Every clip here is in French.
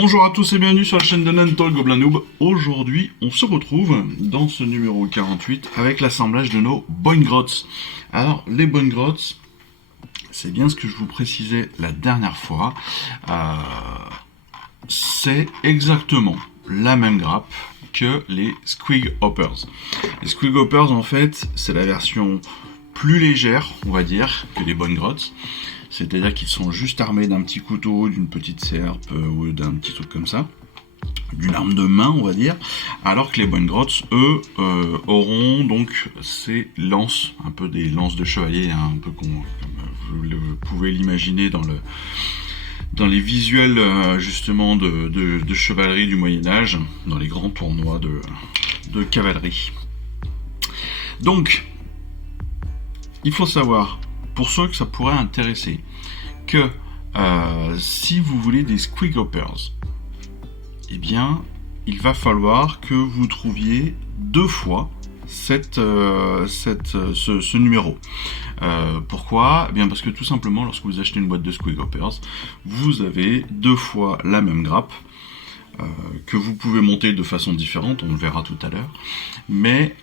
Bonjour à tous et bienvenue sur la chaîne de Nanto Gobelin Noob. Aujourd'hui, on se retrouve dans ce numéro 48 avec l'assemblage de nos Boingrots. Alors, les Boingrots, c'est bien ce que je vous précisais la dernière fois. C'est exactement la même grappe que les Squig Hoppers. Les Squig Hoppers, en fait, c'est la version plus légère, on va dire, que les Boingrots. C'est-à-dire qu'ils sont juste armés d'un petit couteau, d'une petite serpe ou d'un petit truc comme ça, d'une arme de main, on va dire, alors que les Boingrots, eux, auront donc ces lances, un peu des lances de chevalier, hein, un peu comme vous pouvez l'imaginer dans les visuels justement de chevalerie du Moyen-Âge, dans les grands tournois de cavalerie. Donc, il faut savoir, pour ceux que ça pourrait intéresser, que si vous voulez des Squig Hoppers, eh bien, il va falloir que vous trouviez deux fois ce numéro. Pourquoi ? Eh bien, parce que tout simplement, lorsque vous achetez une boîte de Squig Hoppers, vous avez deux fois la même grappe, que vous pouvez monter de façon différente, on le verra tout à l'heure. Mais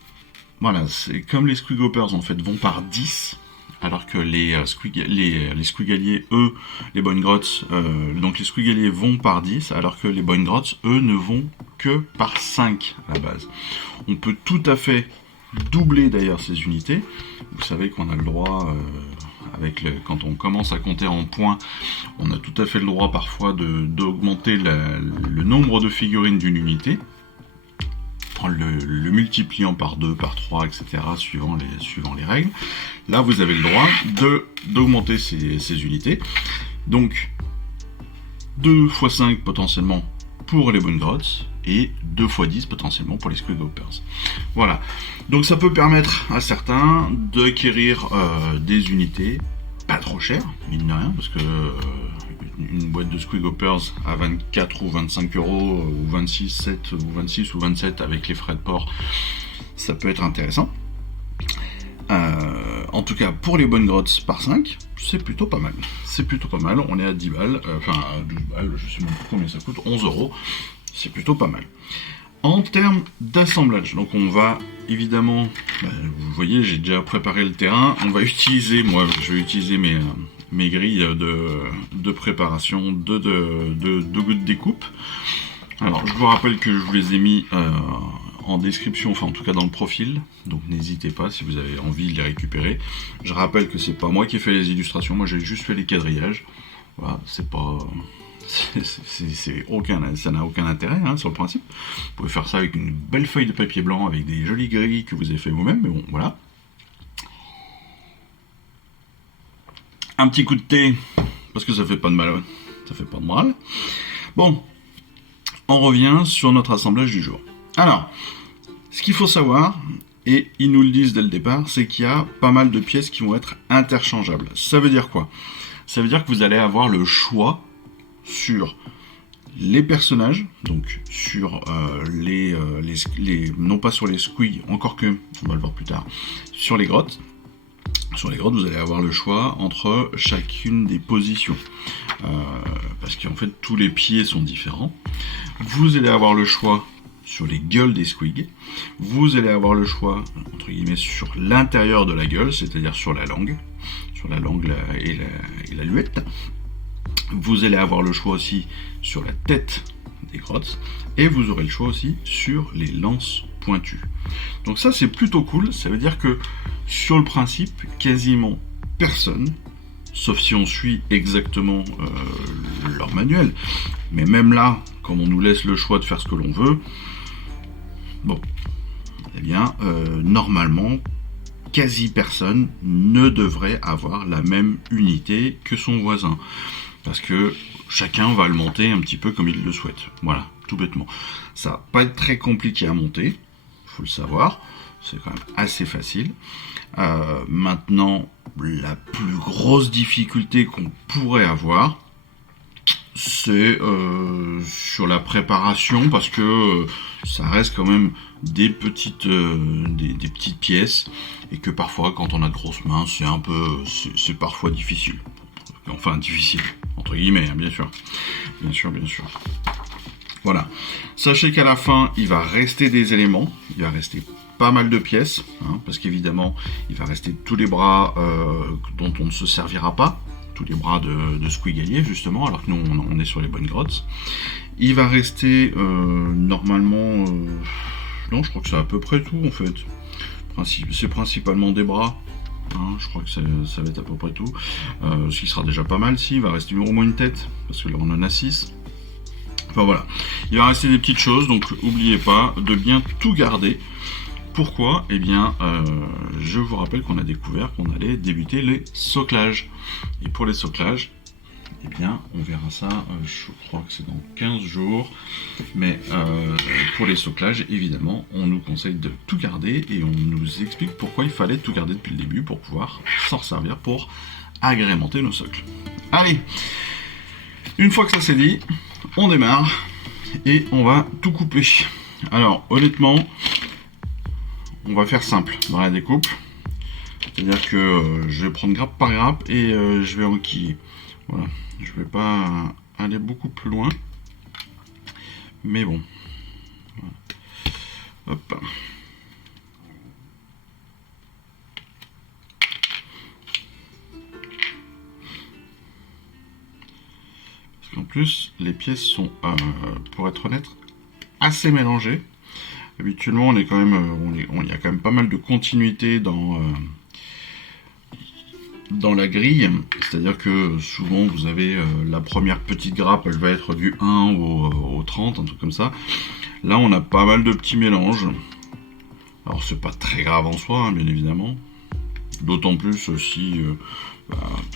voilà, c'est comme les Squig Hoppers en fait vont par 10, alors que les Squigaliers, eux, les Boingrots, donc les Squigaliers vont par 10, alors que les Boingrots, eux, ne vont que par 5 à la base. On peut tout à fait doubler d'ailleurs ces unités. Vous savez qu'on a le droit, quand on commence à compter en points, on a tout à fait le droit parfois d'augmenter le nombre de figurines d'une unité, en le multipliant par 2, par 3, etc., suivant les règles. Là, vous avez le droit d'augmenter ces unités. Donc, 2 x 5 potentiellement pour les Boingrots, et 2 x 10 potentiellement pour les Squig Hoppers. Voilà. Donc, ça peut permettre à certains d'acquérir des unités pas trop chères, mine de rien, parce que une boîte de Squig Hoppers à 24 ou 25 euros, ou 26 ou 27 avec les frais de port, ça peut être intéressant. En tout cas, pour les Boingrots par 5, c'est plutôt pas mal. C'est plutôt pas mal. On est à 10 balles, à 12 balles, je sais même pas combien ça coûte, 11 euros. C'est plutôt pas mal. En termes d'assemblage, donc on va évidemment, vous voyez, j'ai déjà préparé le terrain. On va utiliser, je vais utiliser mes grilles de préparation, de découpe. Alors, je vous rappelle que je vous les ai mis en description, enfin en tout cas dans le profil, donc n'hésitez pas si vous avez envie de les récupérer. Je rappelle que c'est pas moi qui ai fait les illustrations, moi j'ai juste fait les quadrillages. Voilà, c'est pas... ça n'a aucun intérêt hein, sur le principe. Vous pouvez faire ça avec une belle feuille de papier blanc, avec des jolies grilles que vous avez fait vous-même, mais bon, voilà. Un petit coup de thé, parce que ça fait pas de mal, ça fait pas de mal. Bon, on revient sur notre assemblage du jour. Alors, ce qu'il faut savoir, et ils nous le disent dès le départ, c'est qu'il y a pas mal de pièces qui vont être interchangeables. Ça veut dire quoi ? Ça veut dire que vous allez avoir le choix sur les personnages, donc sur non pas sur les Squig, encore que, on va le voir plus tard, sur les grottes. Sur les grottes, vous allez avoir le choix entre chacune des positions. Parce qu'en fait, tous les pieds sont différents. Vous allez avoir le choix sur les gueules des Squig. Vous allez avoir le choix, entre guillemets, sur l'intérieur de la gueule, c'est-à-dire sur la langue et la luette. Vous allez avoir le choix aussi sur la tête des grottes. Et vous aurez le choix aussi sur les lances pointues. Donc ça, c'est plutôt cool. Ça veut dire que, sur le principe, quasiment personne, sauf si on suit exactement leur manuel, mais même là, comme on nous laisse le choix de faire ce que l'on veut, bon, eh bien, normalement, quasi personne ne devrait avoir la même unité que son voisin, parce que chacun va le monter un petit peu comme il le souhaite. Voilà, tout bêtement. Ça va pas être très compliqué à monter, faut le savoir, c'est quand même assez facile. Maintenant, la plus grosse difficulté qu'on pourrait avoir, c'est sur la préparation, parce que ça reste quand même des petites pièces, et que parfois, quand on a de grosses mains, c'est parfois difficile. Enfin, difficile, entre guillemets, hein, bien sûr. Bien sûr. Voilà. Sachez qu'à la fin, il va rester des éléments, il va rester pas mal de pièces, hein, parce qu'évidemment, il va rester tous les bras dont on ne se servira pas, tous les bras de Squigalier, justement, alors que nous, on est sur les bonnes grottes. Il va rester normalement... non, je crois que c'est à peu près tout, en fait. C'est principalement des bras. Hein, je crois que ça va être à peu près tout. Ce qui sera déjà pas mal, si. Il va rester au moins une tête, parce que là, on en a 6. Enfin, voilà. Il va rester des petites choses, donc n'oubliez pas de bien tout garder. Pourquoi? Eh bien, je vous rappelle qu'on a découvert qu'on allait débuter les soclages. Et pour les soclages, eh bien, on verra ça, je crois que c'est dans 15 jours. Mais pour les soclages, évidemment, on nous conseille de tout garder et on nous explique pourquoi il fallait tout garder depuis le début pour pouvoir s'en servir pour agrémenter nos socles. Allez, une fois que ça c'est dit, on démarre et on va tout couper. Alors, honnêtement, on va faire simple dans la découpe. C'est-à-dire que je vais prendre grappe par grappe et je vais enquiller. Voilà. Je vais pas aller beaucoup plus loin. Mais bon. Voilà. Hop. Parce qu'en plus, les pièces sont, pour être honnête, assez mélangées. Habituellement, on est quand même, il y a quand même pas mal de continuité dans la grille, c'est-à-dire que souvent vous avez la première petite grappe, elle va être du 1 au 30, un truc comme ça. Là, on a pas mal de petits mélanges. Alors, c'est pas très grave en soi, hein, bien évidemment. D'autant plus si,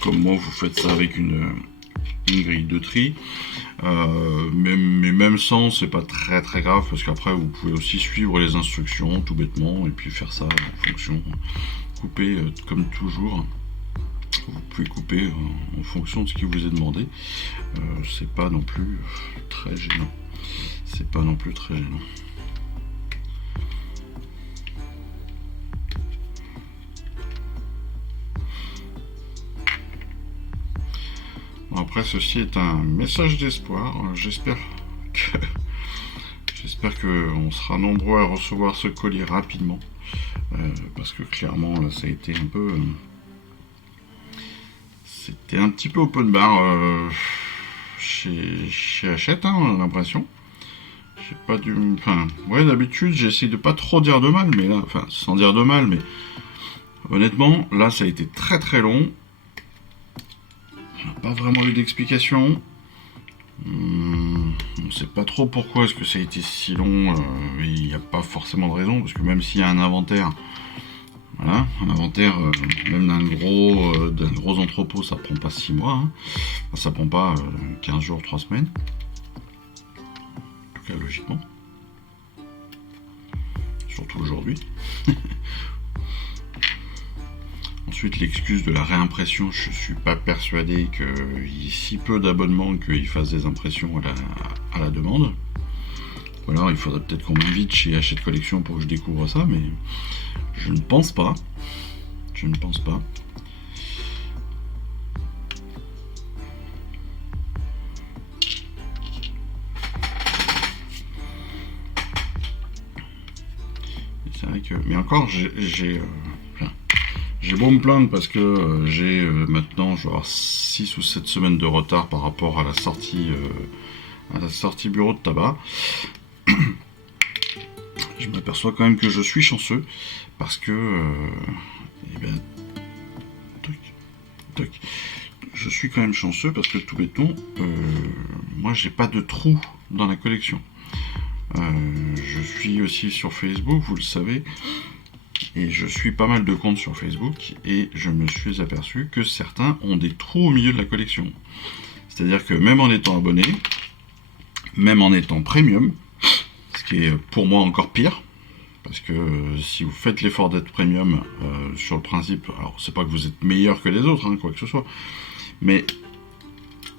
comme moi, vous faites ça avec une grille de tri. Mais même sans, c'est pas très très grave parce qu'après vous pouvez aussi suivre les instructions tout bêtement et puis faire ça en fonction, couper comme toujours. Vous pouvez couper en fonction de ce qui vous est demandé. C'est pas non plus très gênant. C'est pas non plus très gênant. Bon, après, ceci est un message d'espoir. J'espère qu'on sera nombreux à recevoir ce colis rapidement. Parce que clairement, là, ça a été un peu... c'était un petit peu open bar chez Hachette, hein, on a l'impression. J'ai pas dû... Enfin, ouais, d'habitude, j'essaie de pas trop dire de mal, mais là... Enfin, sans dire de mal, mais... Honnêtement, là, ça a été très très long. On n'a pas vraiment eu d'explication. On ne sait pas trop pourquoi est-ce que ça a été si long. Il n'y a pas forcément de raison, parce que même s'il y a un inventaire... Voilà, un inventaire, même d'un gros entrepôt, ça prend pas 6 mois. Hein. Enfin, ça prend pas 15 jours, 3 semaines. En tout cas, logiquement. Surtout aujourd'hui. Ensuite, l'excuse de la réimpression, je suis pas persuadé qu'il y ait si peu d'abonnements qu'ils fassent des impressions à la demande. Ou alors, il faudrait peut-être qu'on m'invite chez Hachette Collection pour que je découvre ça, mais je ne pense pas. Je ne pense pas. C'est vrai que... Mais encore, j'ai beau me plaindre parce que j'ai maintenant, je vais avoir 6 ou 7 semaines de retard par rapport à la sortie bureau de tabac. Je m'aperçois quand même que je suis chanceux parce que eh ben, je suis quand même chanceux parce que tout bêtement, moi j'ai pas de trou dans la collection. Je suis aussi sur Facebook, vous le savez, et je suis pas mal de comptes sur Facebook et je me suis aperçu que certains ont des trous au milieu de la collection. C'est-à-dire que même en étant abonné, même en étant premium, ce qui est pour moi encore pire, parce que si vous faites l'effort d'être premium, sur le principe, alors c'est pas que vous êtes meilleur que les autres, hein, quoi que ce soit, mais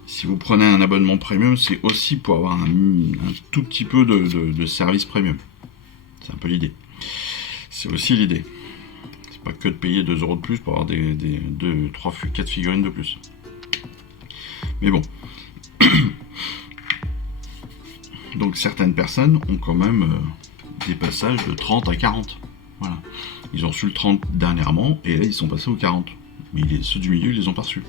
si vous prenez un abonnement premium, c'est aussi pour avoir un tout petit peu de service premium. C'est un peu l'idée. C'est aussi l'idée. C'est pas que de payer 2 € de plus pour avoir 2, 3, 4 figurines de plus. Mais bon. Donc certaines personnes ont quand même des passages de 30 à 40. Voilà. Ils ont reçu le 30 dernièrement, et là ils sont passés au 40. Mais ceux du milieu, ils les ont pas reçus.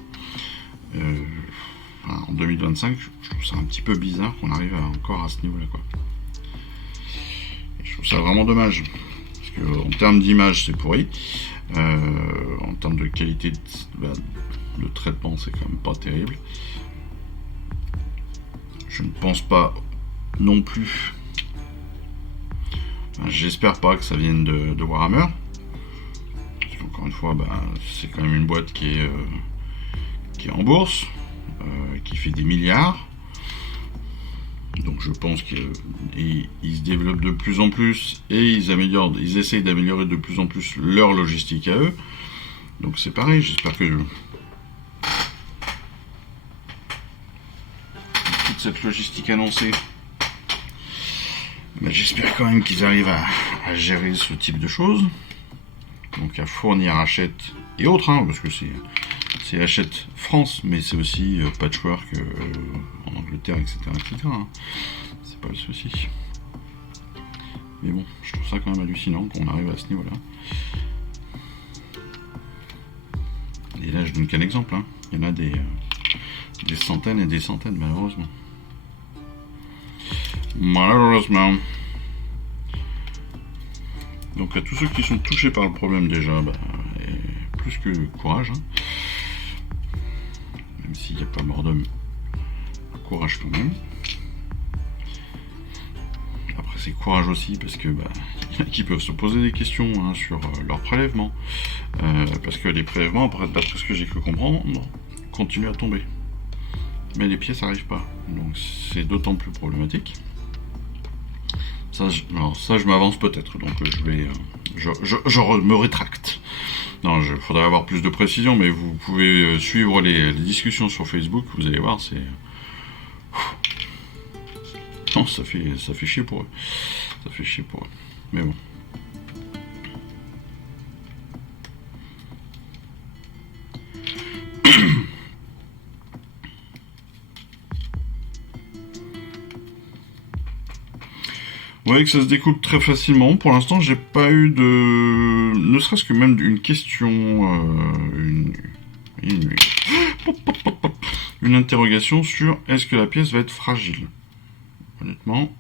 En 2025, je trouve ça un petit peu bizarre qu'on arrive encore à ce niveau-là, quoi. Et je trouve ça vraiment dommage. Parce que en termes d'image, c'est pourri. En termes de qualité de traitement, c'est quand même pas terrible. Je ne pense pas non plus. J'espère pas que ça vienne de Warhammer. Parce qu'encore une fois, c'est quand même une boîte qui est en bourse, qui fait des milliards. Donc je pense qu'ils se développent de plus en plus et ils essayent d'améliorer de plus en plus leur logistique à eux. Donc c'est pareil, j'espère que toute cette logistique annoncée, j'espère quand même qu'ils arrivent à gérer ce type de choses. Donc à fournir Hachette et autres, parce que c'est Hachette France, mais c'est aussi Patchwork en Angleterre, etc. C'est pas le souci. Mais bon, je trouve ça quand même hallucinant qu'on arrive à ce niveau-là. Et là, je donne qu'un exemple. Il y en a des centaines et des centaines, malheureusement. Malheureusement. Donc à tous ceux qui sont touchés par le problème déjà, plus que courage. Même s'il n'y a pas mort d'homme, courage quand même. Après c'est courage aussi parce que il y en a qui peuvent se poser des questions sur leur prélèvement. Parce que les prélèvements, d'après ce que j'ai cru comprendre, continuent à tomber. Mais les pièces n'arrivent pas. Donc c'est d'autant plus problématique. Ça, je m'avance peut-être, donc je me rétracte. Non, il faudrait avoir plus de précision, mais vous pouvez suivre les discussions sur Facebook, vous allez voir, c'est... Non, ça fait chier pour eux. Ça fait chier pour eux. Mais bon. Vous voyez que ça se découpe très facilement. Pour l'instant, j'ai pas eu de... Ne serait-ce que même une question... Une interrogation sur est-ce que la pièce va être fragile. Honnêtement...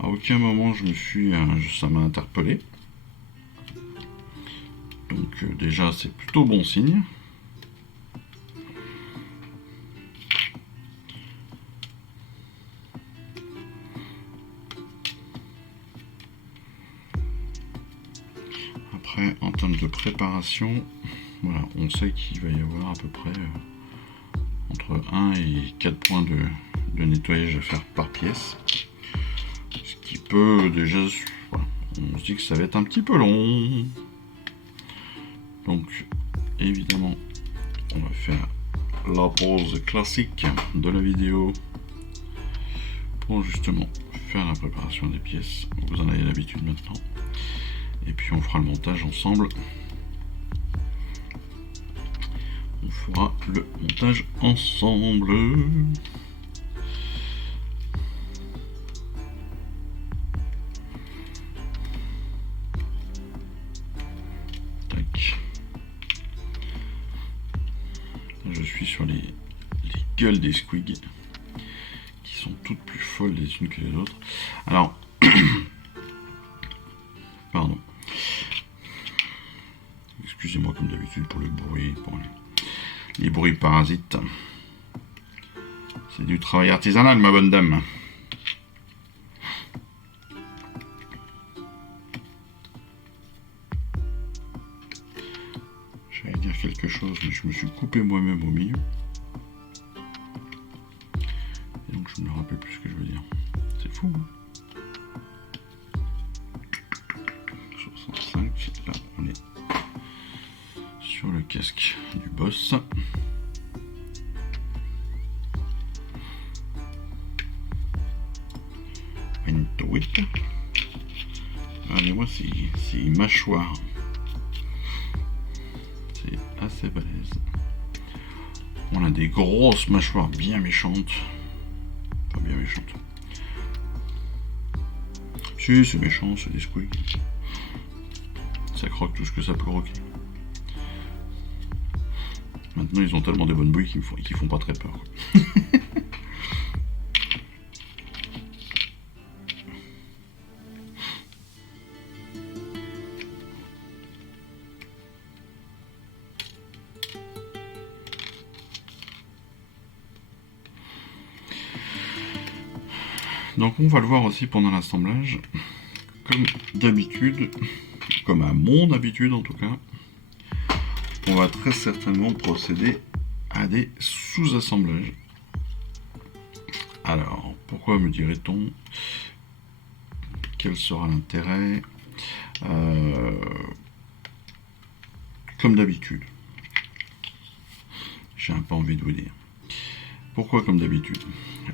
À aucun moment ça m'a interpellé. Donc déjà, c'est plutôt bon signe. Après, en termes de préparation, voilà, on sait qu'il va y avoir à peu près entre 1 et 4 points de nettoyage à faire par pièce. Ce qui peut déjà... Voilà, on se dit que ça va être un petit peu long. Donc, évidemment, on va faire la pause classique de la vidéo pour justement faire la préparation des pièces. Vous en avez l'habitude maintenant. Et puis on fera le montage ensemble. On fera le montage ensemble. Tac. Je suis sur les gueules des squigs qui sont toutes plus folles les unes que les autres. Alors, pardon. Excusez-moi comme d'habitude pour le bruit, pour les bruits parasites. C'est du travail artisanal, ma bonne dame. J'allais dire quelque chose, mais je me suis coupé moi-même au milieu. Et donc je ne me rappelle plus ce que je veux dire. C'est fou, hein. 65, là on est sur le casque du boss. Into it. Regardez-moi ces mâchoires. C'est assez balèze. On a des grosses mâchoires bien méchantes. Pas bien méchantes. Si, c'est méchant, c'est des squigs. Ça croque tout ce que ça peut croquer. Maintenant, ils ont tellement des bonnes bouilles qu'ils font pas très peur. Donc on va le voir aussi pendant l'assemblage, comme d'habitude, comme à mon habitude en tout cas, on va très certainement procéder à des sous-assemblages. Alors, pourquoi me dirait-on? Quel sera l'intérêt? Comme d'habitude, j'ai un peu envie de vous dire. Pourquoi comme d'habitude?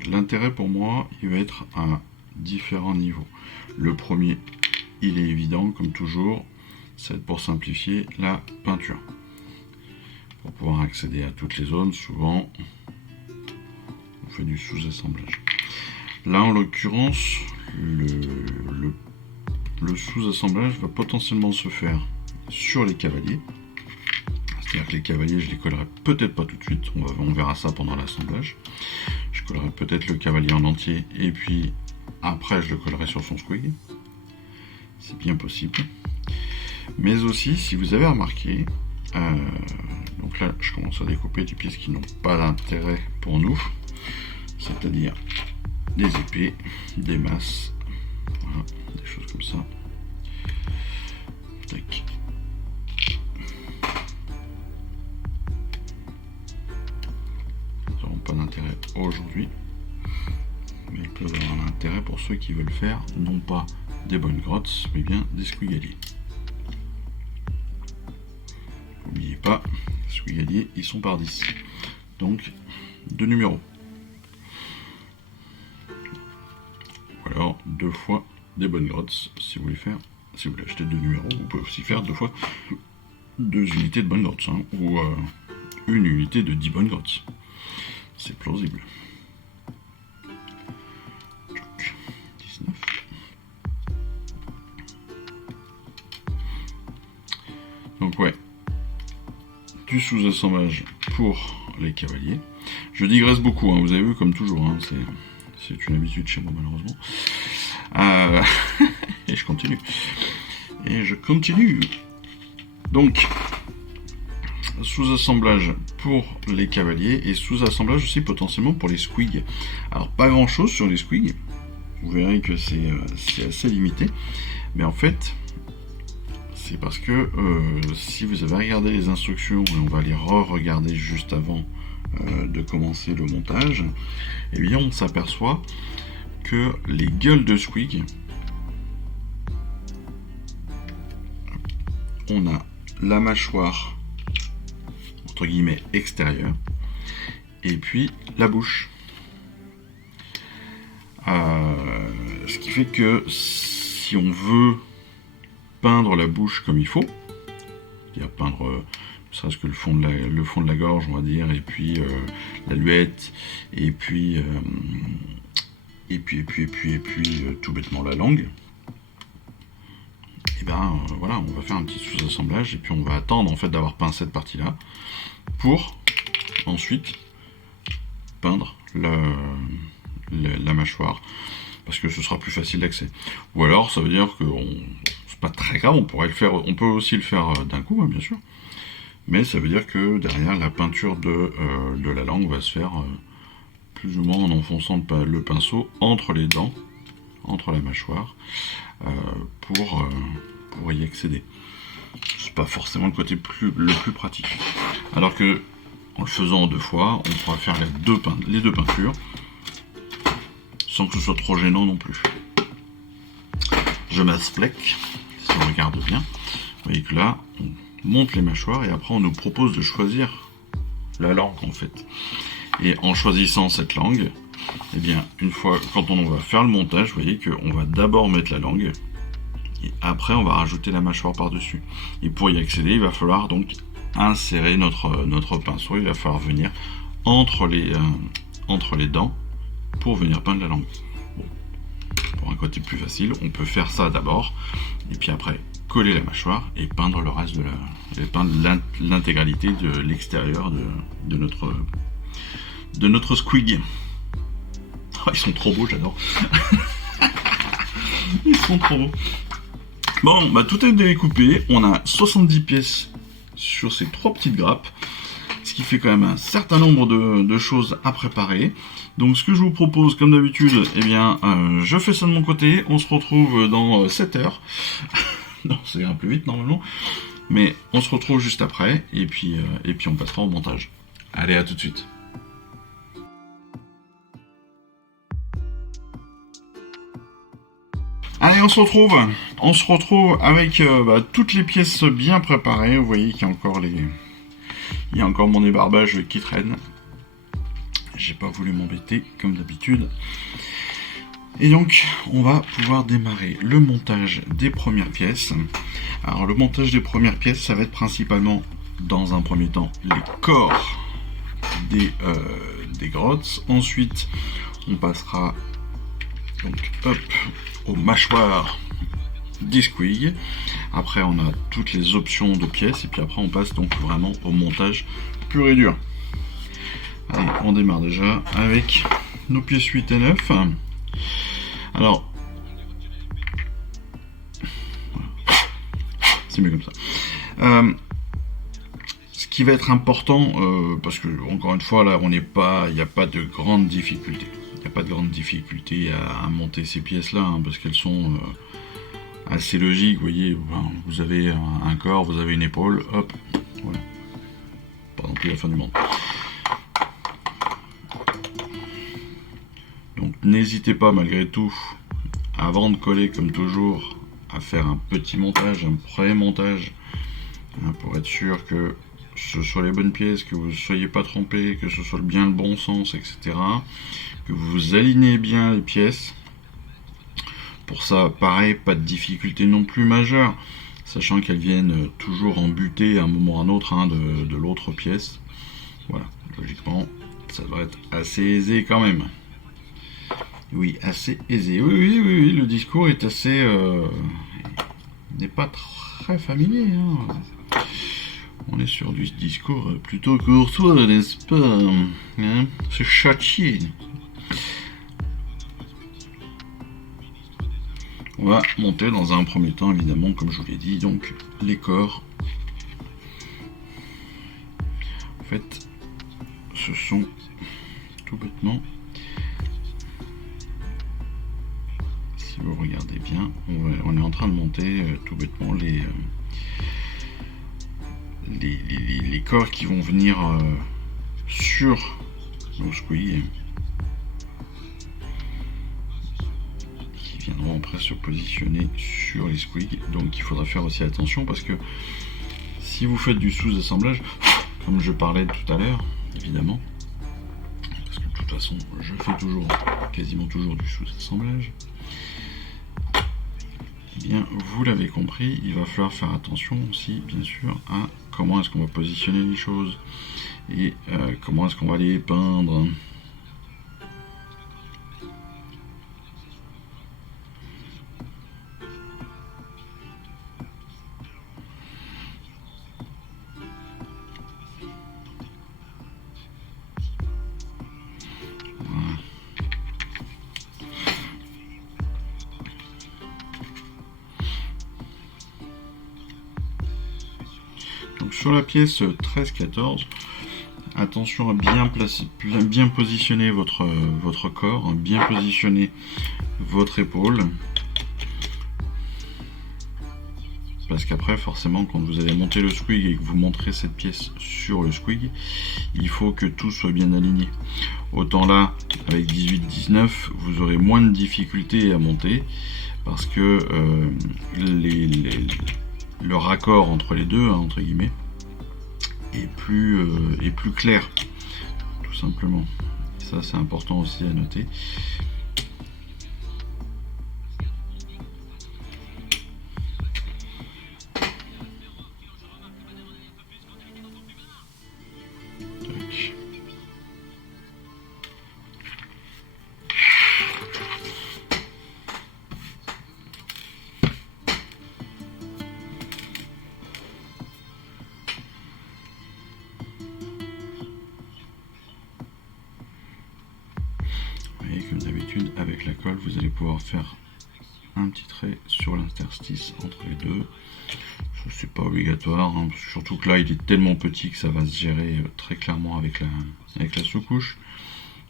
L'intérêt pour moi, il va être à différents niveaux. Le premier, il est évident, comme toujours, c'est pour simplifier la peinture. Pour pouvoir accéder à toutes les zones, souvent, on fait du sous-assemblage. Là, en l'occurrence, le sous-assemblage va potentiellement se faire sur les cavaliers. C'est-à-dire que les cavaliers, je les collerai peut-être pas tout de suite, on verra ça pendant l'assemblage. Je collerai peut-être le cavalier en entier, et puis après je le collerai sur son squig. C'est bien possible. Mais aussi, si vous avez remarqué, donc là je commence à découper des pièces qui n'ont pas d'intérêt pour nous, c'est-à-dire des épées, des masses, voilà, des choses comme ça. Tac. Pas d'intérêt aujourd'hui, mais ils peuvent avoir un intérêt pour ceux qui veulent faire non pas des bonnes grottes, mais bien des squigaliers. N'oubliez pas, les squigaliers ils sont par 10, donc 2 numéros. Ou alors 2 fois des bonnes grottes si vous voulez faire. Si vous voulez acheter 2 numéros, vous pouvez aussi faire 2 fois 2 unités de bonnes grottes, hein, ou une unité de 10 bonnes grottes. C'est plausible. 19. Donc ouais, du sous-assemblage pour les cavaliers. Je digresse beaucoup, hein, vous avez vu comme toujours, hein, c'est une habitude chez moi malheureusement. Et je continue. Donc, sous-assemblage pour les cavaliers et sous-assemblage aussi potentiellement pour les squigs. Alors pas grand chose sur les squigs, vous verrez que c'est assez limité, mais en fait c'est parce que si vous avez regardé les instructions, et on va les re-regarder juste avant de commencer le montage, et bien on s'aperçoit que les gueules de squig, on a la mâchoire entre guillemets extérieure et puis la bouche, ce qui fait que si on veut peindre la bouche comme il faut, c'est-à-dire peindre ne serait-ce que le fond de la gorge on va dire, et puis la luette, et puis tout bêtement la langue, et ben voilà, on va faire un petit sous-assemblage et puis on va attendre en fait d'avoir peint cette partie là pour ensuite peindre la mâchoire, parce que ce sera plus facile d'accès. Ou alors ça veut dire que c'est pas très grave, on peut aussi le faire d'un coup, hein, bien sûr, mais ça veut dire que derrière la peinture de la langue va se faire plus ou moins en enfonçant le pinceau entre les dents, entre la mâchoire, pour y accéder. C'est pas forcément le côté le plus pratique. Alors que en le faisant en 2 fois, on pourra faire les deux peintures sans que ce soit trop gênant non plus. Je m'explique, si on regarde bien. Vous voyez que là, on monte les mâchoires et après on nous propose de choisir la langue en fait. Et en choisissant cette langue, eh bien, une fois, quand on va faire le montage, vous voyez qu'on va d'abord mettre la langue et après on va rajouter la mâchoire par-dessus. Et pour y accéder, il va falloir donc insérer notre pinceau, il va falloir venir entre les dents pour venir peindre la langue. Bon, pour un côté plus facile, on peut faire ça d'abord, et puis après coller la mâchoire et peindre le reste peindre l'intégralité de l'extérieur de notre squig. Oh, ils sont trop beaux, j'adore. Ils sont trop beaux. Bon, bah tout est découpé. On a 70 pièces sur ces 3 petites grappes, ce qui fait quand même un certain nombre de choses à préparer. Donc ce que je vous propose, comme d'habitude, eh bien, je fais ça de mon côté. On se retrouve dans 7 heures. Non, ça ira plus vite normalement. Mais on se retrouve juste après, et puis on passera au montage. Allez, à tout de suite. Allez, on se retrouve avec toutes les pièces bien préparées. Vous voyez qu'il y a encore mon débarbage qui traîne. J'ai pas voulu m'embêter comme d'habitude. Et donc, on va pouvoir démarrer le montage des premières pièces. Alors, le montage des premières pièces, ça va être principalement, dans un premier temps, les corps des grottes. Ensuite, on passera donc aux mâchoires des squigs. Après, on a toutes les options de pièces. Et puis après, on passe donc vraiment au montage pur et dur. Allez, on démarre déjà avec nos pièces 8 et 9. Alors, c'est mieux comme ça. Ce qui va être important, parce que encore une fois là, il n'y a pas de grande difficulté. Il n'y a pas de grande difficulté à monter ces pièces-là, hein, parce qu'elles sont assez logiques. Vous voyez, vous avez un corps, vous avez une épaule, hop, voilà. Pas non plus la fin du monde. Donc n'hésitez pas malgré tout, avant de coller comme toujours, à faire un petit montage, un pré-montage, hein, pour être sûr que ce soit les bonnes pièces, que vous ne soyez pas trompé, que ce soit bien le bon sens, etc. Que vous alignez bien les pièces. Pour ça, pareil, pas de difficulté non plus majeure, sachant qu'elles viennent toujours en butée à un moment ou à un autre, hein, de l'autre pièce. Voilà, logiquement, ça devrait être assez aisé quand même. Oui, assez aisé. Oui, le discours est assez... n'est pas très familier. Hein. On est sur du discours plutôt courtois, n'est-ce pas, hein? C'est châtié. On va monter dans un premier temps, évidemment, comme je vous l'ai dit, donc les corps. En fait, ce sont tout bêtement... Si vous regardez bien, on est en train de monter tout bêtement les corps qui vont venir sur nos squigs, qui viendront après se positionner sur les squigs. Donc il faudra faire aussi attention, parce que si vous faites du sous-assemblage, comme je parlais tout à l'heure, évidemment, parce que de toute façon je fais quasiment toujours du sous-assemblage, eh bien, vous l'avez compris, il va falloir faire attention aussi, bien sûr, à comment est-ce qu'on va positionner les choses et comment est-ce qu'on va les peindre. Voilà. Donc sur la pièce 13-14, attention à bien positionner votre corps, bien positionner votre épaule, parce qu'après forcément quand vous allez monter le squig et que vous montrez cette pièce sur le squig, il faut que tout soit bien aligné. Autant là, avec 18-19, vous aurez moins de difficultés à monter, parce que le raccord entre les deux, hein, entre guillemets, est plus clair, tout simplement. Ça, c'est important aussi à noter. d'habitude, avec la colle, vous allez pouvoir faire un petit trait sur l'interstice entre les deux. Ça, c'est pas obligatoire, hein, surtout que là il est tellement petit que ça va se gérer très clairement avec la sous-couche.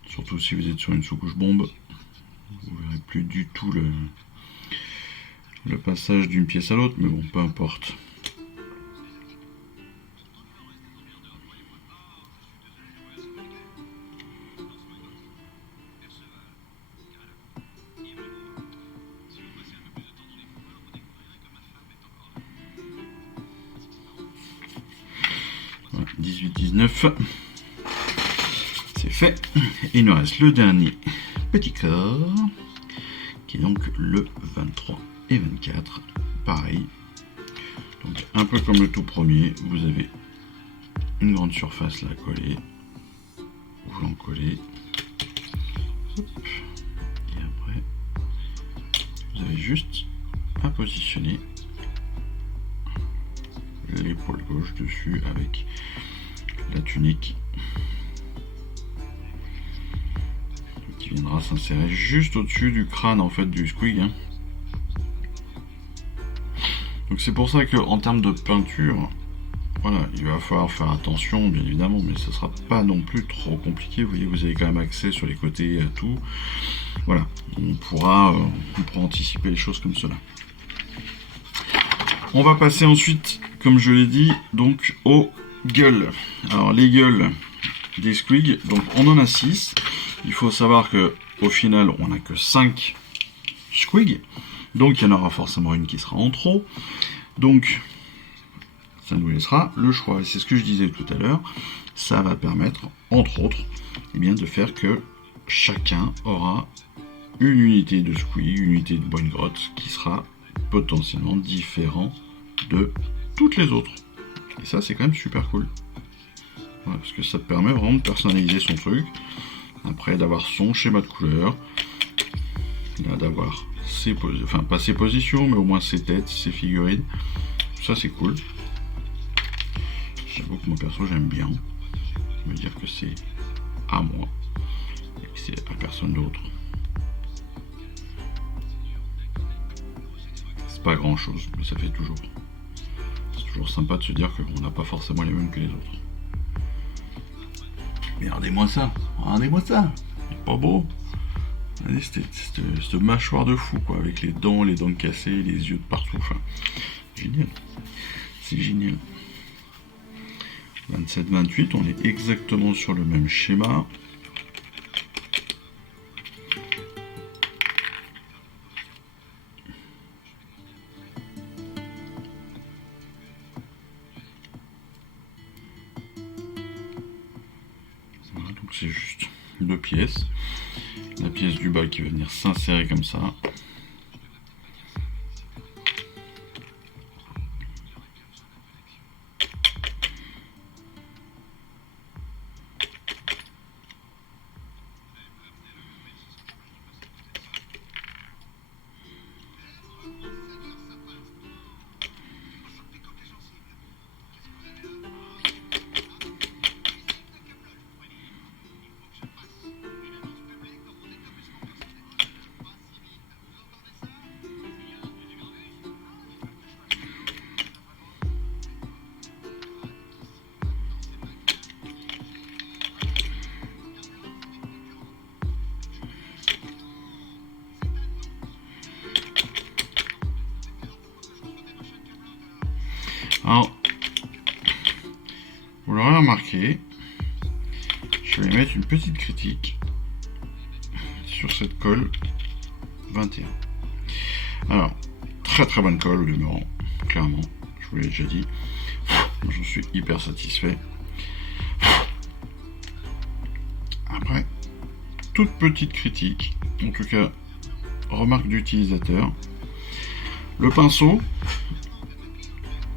Surtout si vous êtes sur une sous-couche bombe, vous verrez plus du tout le passage d'une pièce à l'autre, mais bon, peu importe. Voilà, 18-19. C'est fait. Il nous reste le dernier petit corps, qui est donc le 23 et 24. Pareil. Donc un peu comme le tout premier, vous avez une grande surface là à coller. Vous l'en collez. Hop. Et après, vous avez juste à positionner l'épaule gauche dessus avec la tunique qui viendra s'insérer juste au-dessus du crâne en fait du squig, hein. Donc c'est pour ça que en termes de peinture, voilà, il va falloir faire attention bien évidemment, mais ce sera pas non plus trop compliqué. Vous voyez, vous avez quand même accès sur les côtés à tout. Voilà, on pourra anticiper les choses comme cela. On va passer ensuite, comme je l'ai dit, donc aux gueules. Alors les gueules des squigs, donc on en a 6. Il faut savoir que au final, on n'a que 5 squigs. Donc il y en aura forcément une qui sera en trop. Donc ça nous laissera le choix. Et c'est ce que je disais tout à l'heure. Ça va permettre, entre autres, eh bien, de faire que chacun aura une unité de squig, une unité de bonne grotte qui sera potentiellement différent de toutes les autres. Et ça, c'est quand même super cool. Voilà, parce que ça permet vraiment de personnaliser son truc. Après, d'avoir son schéma de couleur. Là, d'avoir ses enfin pas ses positions, mais au moins ses têtes, ses figurines. Ça, c'est cool. J'avoue que mon perso, j'aime bien. Je me dire que c'est à moi. Et que c'est à personne d'autre. C'est pas grand chose, mais ça fait toujours. C'est toujours sympa de se dire qu'on n'a pas forcément les mêmes que les autres. Mais regardez-moi ça, regardez-moi ça, c'est pas beau. Regardez cette mâchoire de fou quoi, avec les dents cassées, les yeux de partout, enfin, génial, c'est génial. 27-28, on est exactement sur le même schéma. Donc c'est juste 2 pièces. La pièce du bas qui va venir s'insérer comme ça. Alors, vous l'aurez remarqué, je vais mettre une petite critique sur cette colle 21. Alors, très très bonne colle au demeurant, clairement, je vous l'ai déjà dit. J'en suis hyper satisfait. Après, toute petite critique, en tout cas, remarque d'utilisateur. Le pinceau,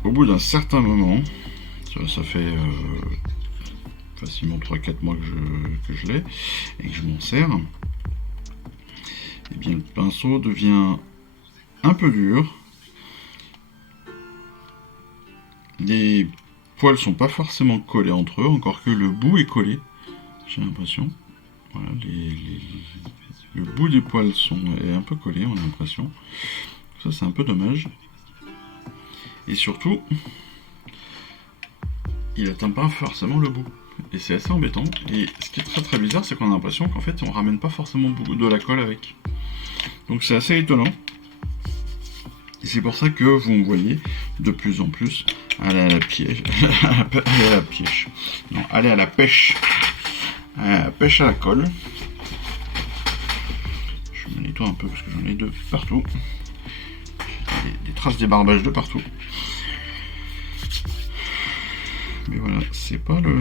au bout d'un certain moment, ça fait facilement 3-4 mois que je l'ai et que je m'en sers, et bien le pinceau devient un peu dur. Les poils sont pas forcément collés entre eux, encore que le bout est collé, j'ai l'impression. Voilà, le bout des poils est un peu collé, on a l'impression. Ça, c'est un peu dommage. Et surtout, il atteint pas forcément le bout. Et c'est assez embêtant. Et ce qui est très très bizarre, c'est qu'on a l'impression qu'en fait, on ramène pas forcément de la colle avec. Donc c'est assez étonnant. Et c'est pour ça que vous me voyez de plus en plus aller à la piège. Aller à la piège. Non, aller à la pêche. À la pêche à la colle. Je me nettoie un peu parce que j'en ai de partout. Des traces débarbage de partout. Mais voilà, c'est pas le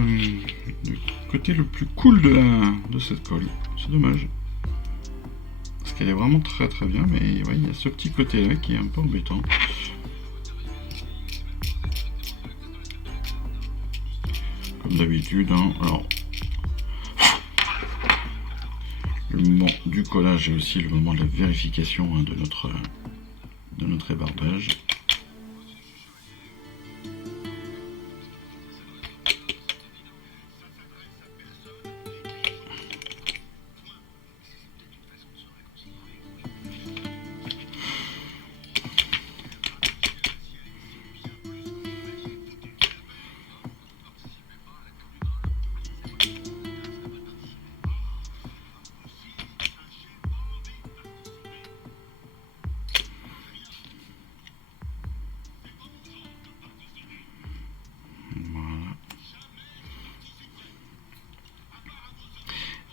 côté le plus cool de cette colle. C'est dommage. Parce qu'elle est vraiment très très bien, mais ouais, il y a ce petit côté là qui est un peu embêtant. Comme d'habitude, hein. Alors, le moment du collage et aussi le moment de la vérification, hein, de notre ébarbage.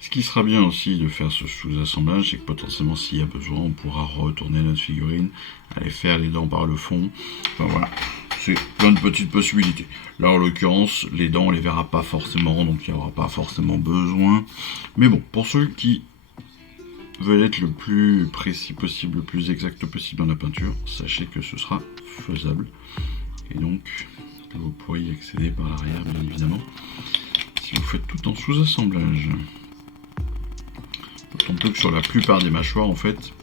Ce qui sera bien aussi de faire ce sous-assemblage, c'est que potentiellement s'il y a besoin, on pourra retourner notre figurine, aller faire les dents par le fond. Enfin voilà, c'est plein de petites possibilités. Là en l'occurrence, les dents on les verra pas forcément, donc il n'y aura pas forcément besoin. Mais bon, pour ceux qui veulent être le plus précis possible, le plus exact possible dans la peinture, sachez que ce sera faisable. Et donc, vous pourrez y accéder par l'arrière, bien évidemment, si vous faites tout en sous-assemblage. D'autant plus que sur la plupart des mâchoires, en fait,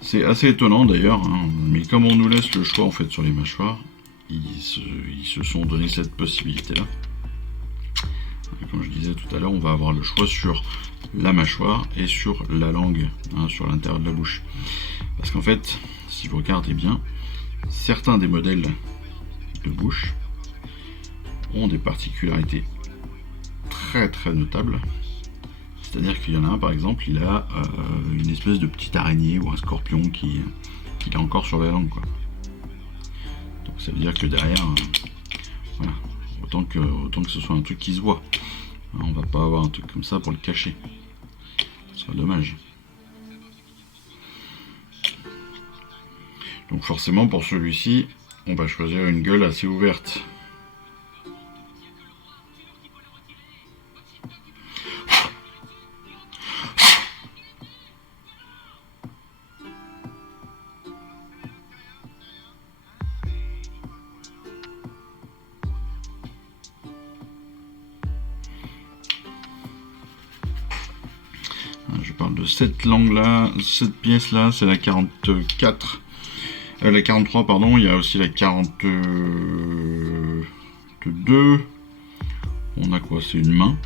c'est assez étonnant d'ailleurs, hein, mais comme on nous laisse le choix en fait sur les mâchoires, ils se sont donné cette possibilité-là. Comme je disais tout à l'heure, on va avoir le choix sur la mâchoire et sur la langue, hein, sur l'intérieur de la bouche. Parce qu'en fait, si vous regardez bien, certains des modèles de bouche ont des particularités très très notables. C'est-à-dire qu'il y en a un par exemple, il a une espèce de petite araignée ou un scorpion qu'il a encore sur la langue, quoi. Donc ça veut dire que derrière, voilà, autant que ce soit un truc qui se voit. On va pas avoir un truc comme ça pour le cacher. Ce serait dommage. Donc forcément pour celui-ci, on va choisir une gueule assez ouverte. Je parle de cette langue-là, cette pièce-là, c'est la 44. La 43, pardon, il y a aussi la 42. On a quoi? C'est une main.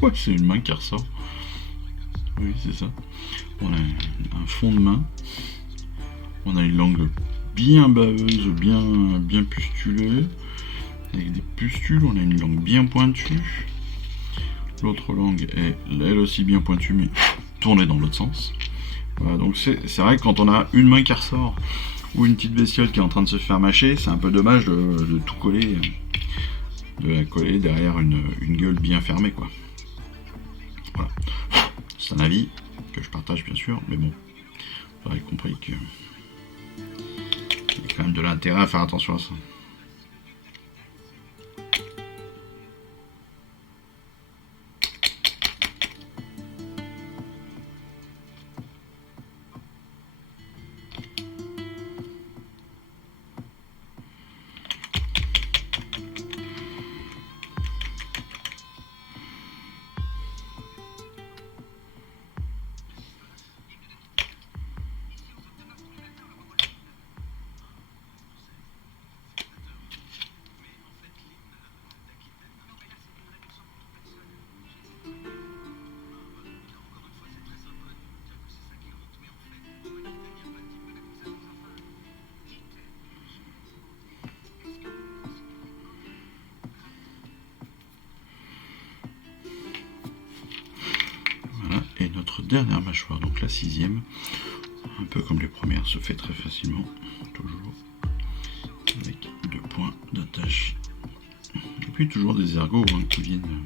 Ouais, c'est une main qui ressort. Oui, c'est ça. On a un fond de main. On a une langue bien baveuse, bien pustulée. Avec des pustules, on a une langue bien pointue. L'autre langue est elle aussi bien pointue, mais tournée dans l'autre sens. Voilà, donc c'est vrai que quand on a une main qui ressort ou une petite bestiole qui est en train de se faire mâcher, c'est un peu dommage de tout coller, de la coller derrière une gueule bien fermée, quoi. Voilà. C'est un avis que je partage bien sûr, mais bon, vous aurez compris qu'il y a quand même de l'intérêt à faire attention à ça. notre dernière mâchoire, donc la 6e, un peu comme les premières, se fait très facilement, toujours, avec 2 points d'attache. Et puis toujours des ergots qui viennent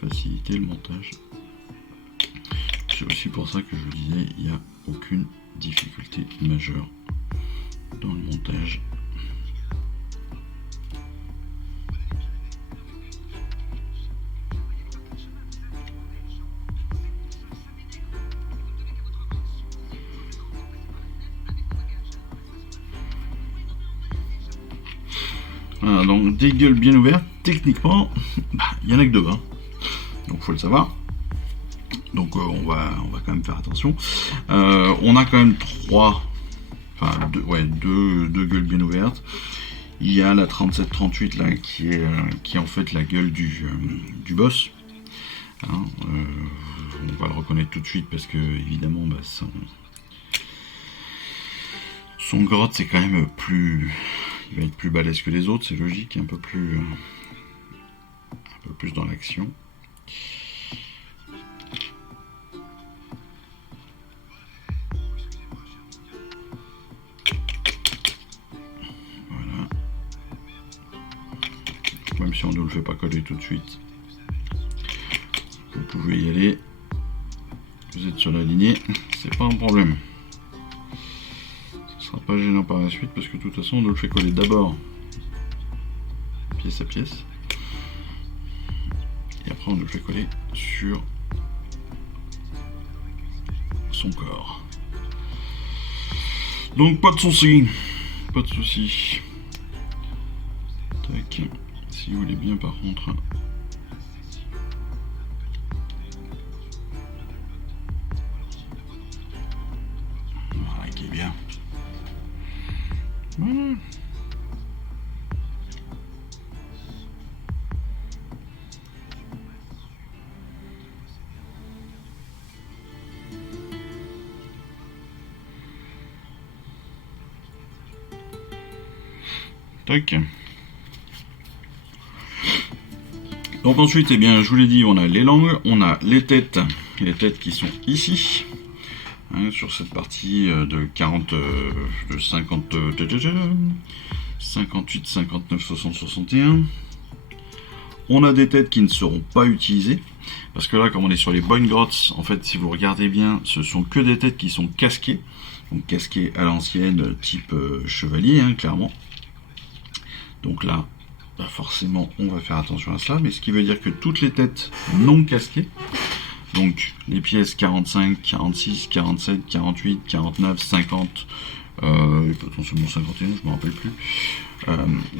faciliter le montage. C'est aussi pour ça que je disais, il n'y a aucune difficulté majeure dans le montage. Voilà, donc des gueules bien ouvertes, techniquement, il n'y en a que 2, hein. Donc faut le savoir. Donc on va quand même faire attention. On a quand même 2 gueules bien ouvertes. Il y a la 37-38 là qui est en fait la gueule du boss. Hein, on va le reconnaître tout de suite parce que évidemment son grotte c'est quand même plus. Il va être plus balèze que les autres, c'est logique, un peu plus dans l'action. Voilà. Même si on ne le fait pas coller tout de suite, vous pouvez y aller. Vous êtes sur la lignée, c'est pas un problème. Ce sera pas gênant par la suite parce que de toute façon on nous le fait coller d'abord pièce à pièce. Et après on nous le fait coller sur son corps. Donc pas de soucis. Pas de soucis. Tac. Si vous voulez bien par contre. Voilà qui est bien. Voilà. Tac. Donc ensuite, eh bien, je vous l'ai dit, on a les langues, on a les têtes qui sont ici, hein, sur cette partie de 40, de 50, 58, 59, 60, 61. On a des têtes qui ne seront pas utilisées, parce que là, comme on est sur les bonnes grottes, en fait, si vous regardez bien, ce sont que des têtes qui sont casquées, donc casquées à l'ancienne, type chevalier, hein, clairement. Donc là, bah forcément, on va faire attention à cela, mais ce qui veut dire que toutes les têtes non casquées, donc les pièces 45, 46, 47, 48, 49, 50, potentiellement 51, je ne me rappelle plus,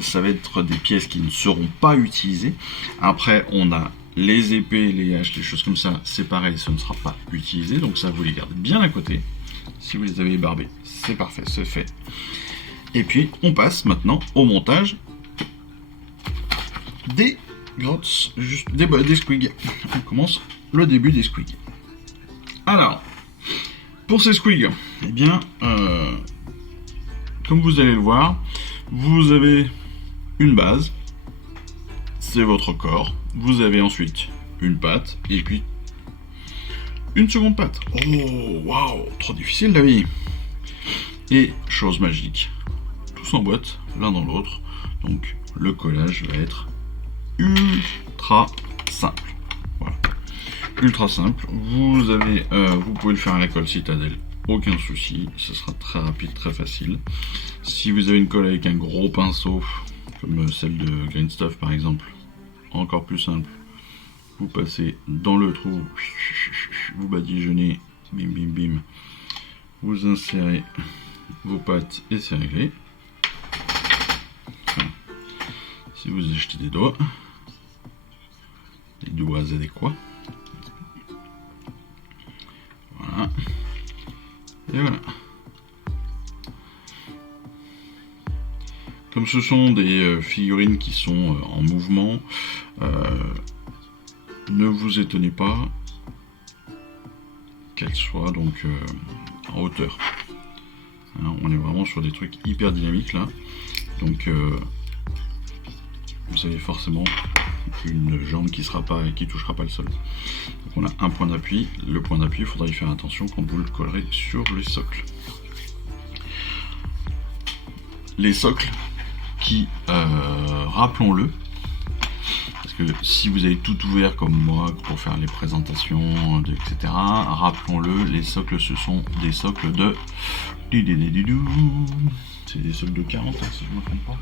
ça va être des pièces qui ne seront pas utilisées. Après, on a les épées, les haches, les choses comme ça, c'est pareil, ça ne sera pas utilisé, donc ça, vous les gardez bien à côté. Si vous les avez ébarbés, c'est parfait, c'est fait. Et puis, on passe maintenant au montage des grottes, juste des squigs. On commence le début des squigs. Alors, pour ces squigs, eh bien, comme vous allez le voir, vous avez une base, c'est votre corps. Vous avez ensuite une patte et puis une seconde patte. Oh, waouh, trop difficile la vie. Et chose magique, tout s'emboîte l'un dans l'autre, donc le collage va être ultra simple. Voilà, ultra simple. Vous pouvez le faire à la colle Citadel, aucun souci, ce sera très rapide, très facile. Si vous avez une colle avec un gros pinceau, comme celle de Green Stuff par exemple, encore plus simple. Vous passez dans le trou, vous badigeonnez, bim bim bim, vous insérez vos pattes et c'est réglé. Enfin, si vous achetez des doigts adéquats, voilà, et voilà. Comme ce sont des figurines qui sont en mouvement, ne vous étonnez pas qu'elles soient donc en hauteur. Hein, on est vraiment sur des trucs hyper dynamiques là, donc vous avez forcément une jambe qui touchera pas le sol. Donc on a un point d'appui. Le point d'appui, il faudra y faire attention quand vous le collerez sur le socle. Les socles qui, rappelons-le, parce que si vous avez tout ouvert comme moi pour faire les présentations, etc., rappelons-le, les socles, ce sont des socles de... C'est des socles de 40, hein, si je ne me trompe pas.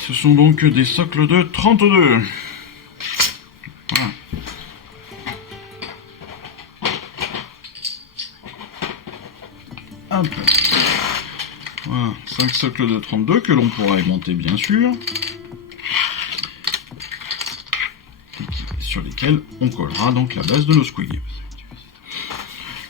Ce sont donc des socles de 32. Voilà. Hop. Voilà, 5 socles de 32 que l'on pourra aimanter bien sûr. Sur lesquels on collera donc la base de nos squigs.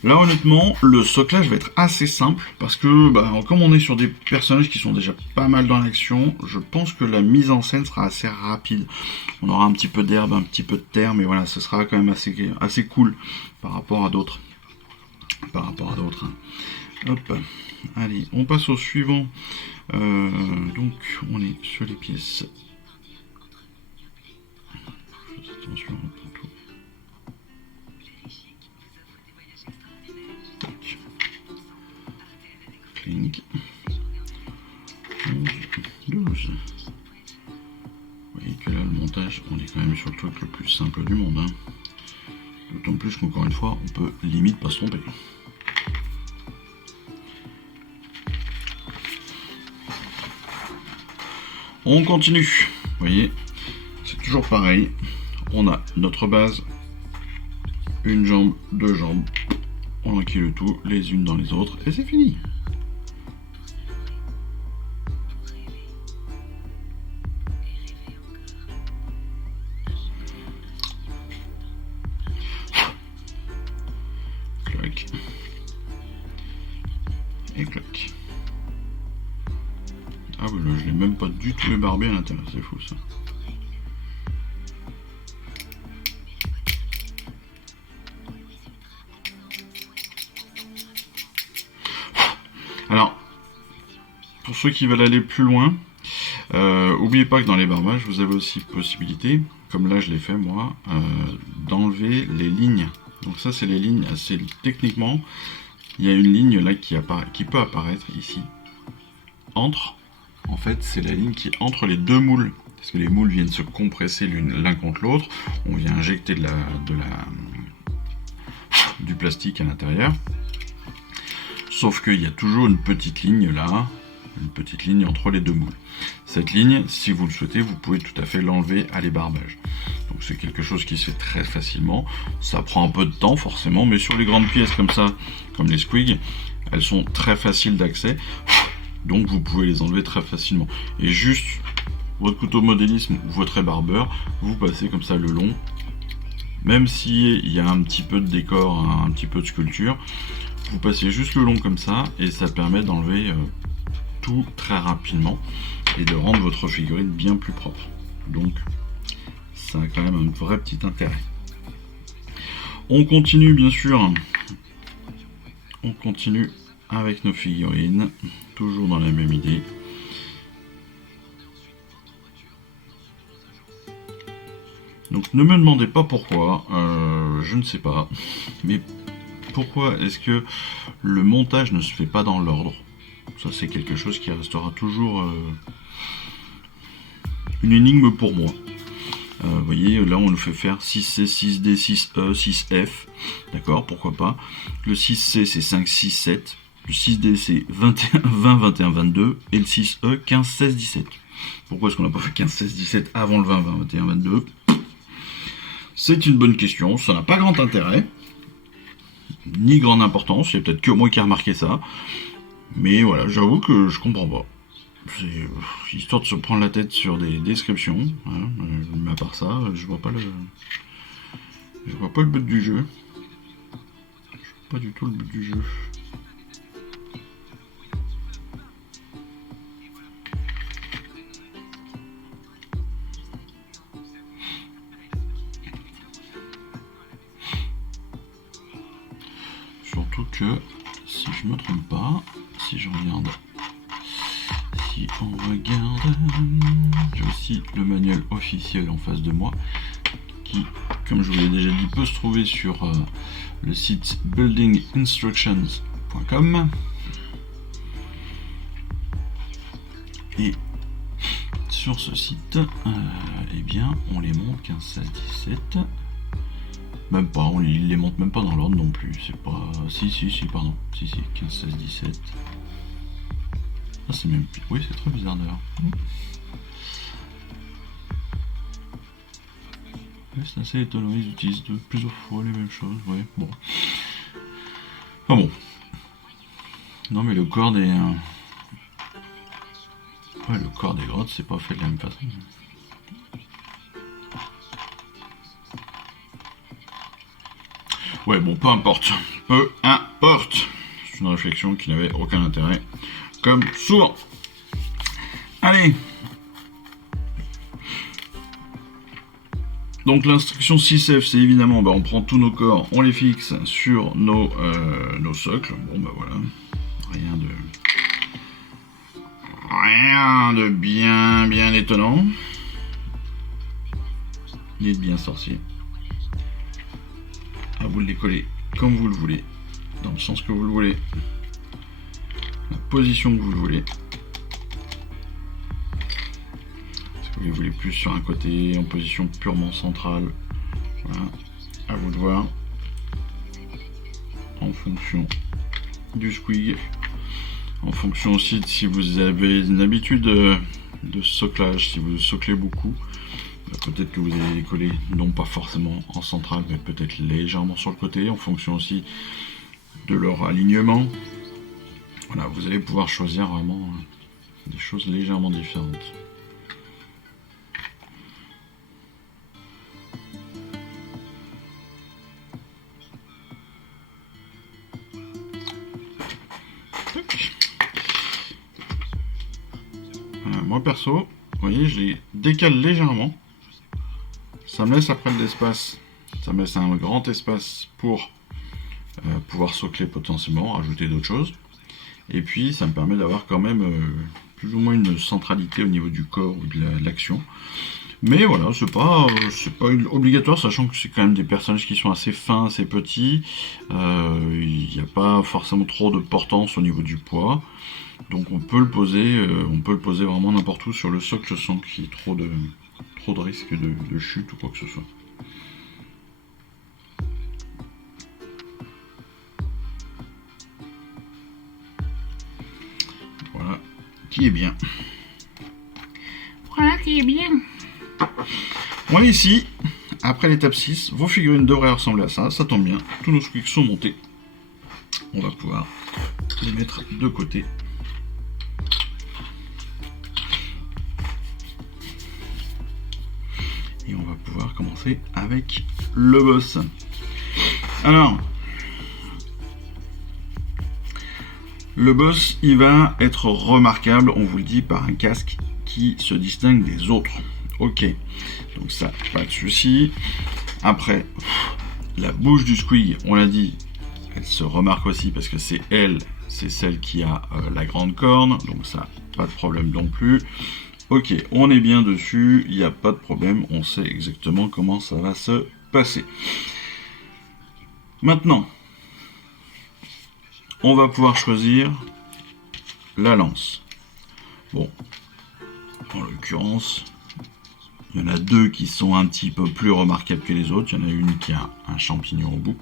Là honnêtement, le soclage va être assez simple parce que comme on est sur des personnages qui sont déjà pas mal dans l'action, je pense que la mise en scène sera assez rapide. On aura un petit peu d'herbe, un petit peu de terre, mais voilà, ce sera quand même assez cool par rapport à d'autres. Hein. Hop, allez, on passe au suivant. Donc on est sur les pièces. Attention pour tout. Clink. 11, 12. Vous voyez que là, le montage, on est quand même sur le truc le plus simple du monde. Hein. D'autant plus qu'encore une fois, on peut limite pas se tromper. On continue. Vous voyez, c'est toujours pareil. On a notre base, une jambe, deux jambes. On enquille le tout les unes dans les autres et c'est fini. Clac. Et clac. Ah oui, là, je l'ai même pas du tout ébarbé à l'intérieur, c'est fou ça. Alors, pour ceux qui veulent aller plus loin, n'oubliez pas que dans les barbages, vous avez aussi possibilité, comme là je l'ai fait moi, d'enlever les lignes. Donc ça c'est les lignes, assez techniquement, il y a une ligne là qui peut apparaître ici, en fait c'est la ligne qui est entre les deux moules, parce que les moules viennent se compresser l'un contre l'autre, on vient injecter du plastique à l'intérieur. Sauf qu'il y a toujours une petite ligne là, une petite ligne entre les deux moules. Cette ligne, si vous le souhaitez, vous pouvez tout à fait l'enlever à l'ébarbage. Donc c'est quelque chose qui se fait très facilement. Ça prend un peu de temps forcément, mais sur les grandes pièces comme ça, comme les squigs, elles sont très faciles d'accès. Donc vous pouvez les enlever très facilement. Et juste votre couteau modélisme ou votre ébarbeur, vous passez comme ça le long. Même s'il y a un petit peu de décor, un petit peu de sculpture, vous passez juste le long comme ça et ça permet d'enlever tout très rapidement et de rendre votre figurine bien plus propre. Donc ça a quand même un vrai petit intérêt. On continue bien sûr. On continue avec nos figurines, toujours dans la même idée. Donc ne me demandez pas pourquoi, je ne sais pas, mais pourquoi est-ce que le montage ne se fait pas dans l'ordre? Ça c'est quelque chose qui restera toujours une énigme pour moi. Vous voyez, là on nous fait faire 6C, 6D, 6E, 6F, d'accord, pourquoi pas. Le 6C c'est 5, 6, 7, le 6D c'est 21, 20, 21, 22, et le 6E 15, 16, 17. Pourquoi est-ce qu'on n'a pas fait 15, 16, 17 avant le 20, 20, 21, 22? C'est une bonne question, ça n'a pas grand intérêt, ni grande importance, il y a peut-être que moi qui ai remarqué ça, mais voilà, j'avoue que je comprends pas. C'est histoire de se prendre la tête sur des descriptions, hein, mais à part ça, je vois pas le but du jeu. Je vois pas du tout le but du jeu. Surtout que, si je me trompe pas, si je regarde, si on regarde, j'ai aussi le manuel officiel en face de moi, qui, comme je vous l'ai déjà dit, peut se trouver sur le site buildinginstructions.com. Et sur ce site, eh bien, on les monte 15, 16, 17. Même pas, il les monte même pas dans l'ordre non plus. C'est pas. Si, pardon. Si, 15, 16, 17. Ah, c'est même. Oui, c'est très bizarre d'ailleurs. C'est assez étonnant, ils utilisent plusieurs fois les mêmes choses, ouais, bon. Ah bon. Non mais le corps des... Ouais, le corps des grottes, c'est pas fait de la même façon. Ouais, bon, peu importe. Peu importe. C'est une réflexion qui n'avait aucun intérêt. Comme souvent. Allez. Donc l'instruction 6F, c'est évidemment, on prend tous nos corps, on les fixe sur nos socles. Bon bah voilà, rien de bien étonnant, ni de bien sorcier. À vous de les coller comme vous le voulez, dans le sens que vous le voulez, la position que vous le voulez. Vous les voulez plus sur un côté, en position purement centrale. Voilà, à vous de voir. En fonction du squig. En fonction aussi de si vous avez une habitude de soclage, si vous soclez beaucoup. Peut-être que vous allez les coller, non pas forcément en centrale, mais peut-être légèrement sur le côté, en fonction aussi de leur alignement. Voilà, vous allez pouvoir choisir vraiment des choses légèrement différentes. Moi perso, vous voyez, je les décale légèrement. Ça me laisse après de l'espace. Ça me laisse un grand espace pour pouvoir socler potentiellement, rajouter d'autres choses. Et puis ça me permet d'avoir quand même plus ou moins une centralité au niveau du corps ou de l'action. Mais voilà, c'est pas obligatoire, sachant que c'est quand même des personnages qui sont assez fins, assez petits. Il n'y a pas forcément trop de portance au niveau du poids. Donc on peut le poser vraiment n'importe où sur le socle sans qu'il y ait trop de risque de chute ou quoi que ce soit. Voilà, qui est bien. Voilà qui est bien. Bon, ici, après l'étape 6, vos figurines devraient ressembler à ça. Ça tombe bien, tous nos squigs sont montés. On va pouvoir les mettre de côté. Et on va pouvoir commencer avec le boss. Alors, le boss, il va être remarquable, on vous le dit, par un casque qui se distingue des autres. Ok, donc ça, pas de souci. Après, la bouche du squig, on l'a dit, elle se remarque aussi parce que c'est celle qui a la grande corne, donc ça, pas de problème non plus. Ok, on est bien dessus, il n'y a pas de problème, on sait exactement comment ça va se passer. Maintenant, on va pouvoir choisir la lance. Bon, en l'occurrence, il y en a deux qui sont un petit peu plus remarquables que les autres. Il y en a une qui a un champignon au bout,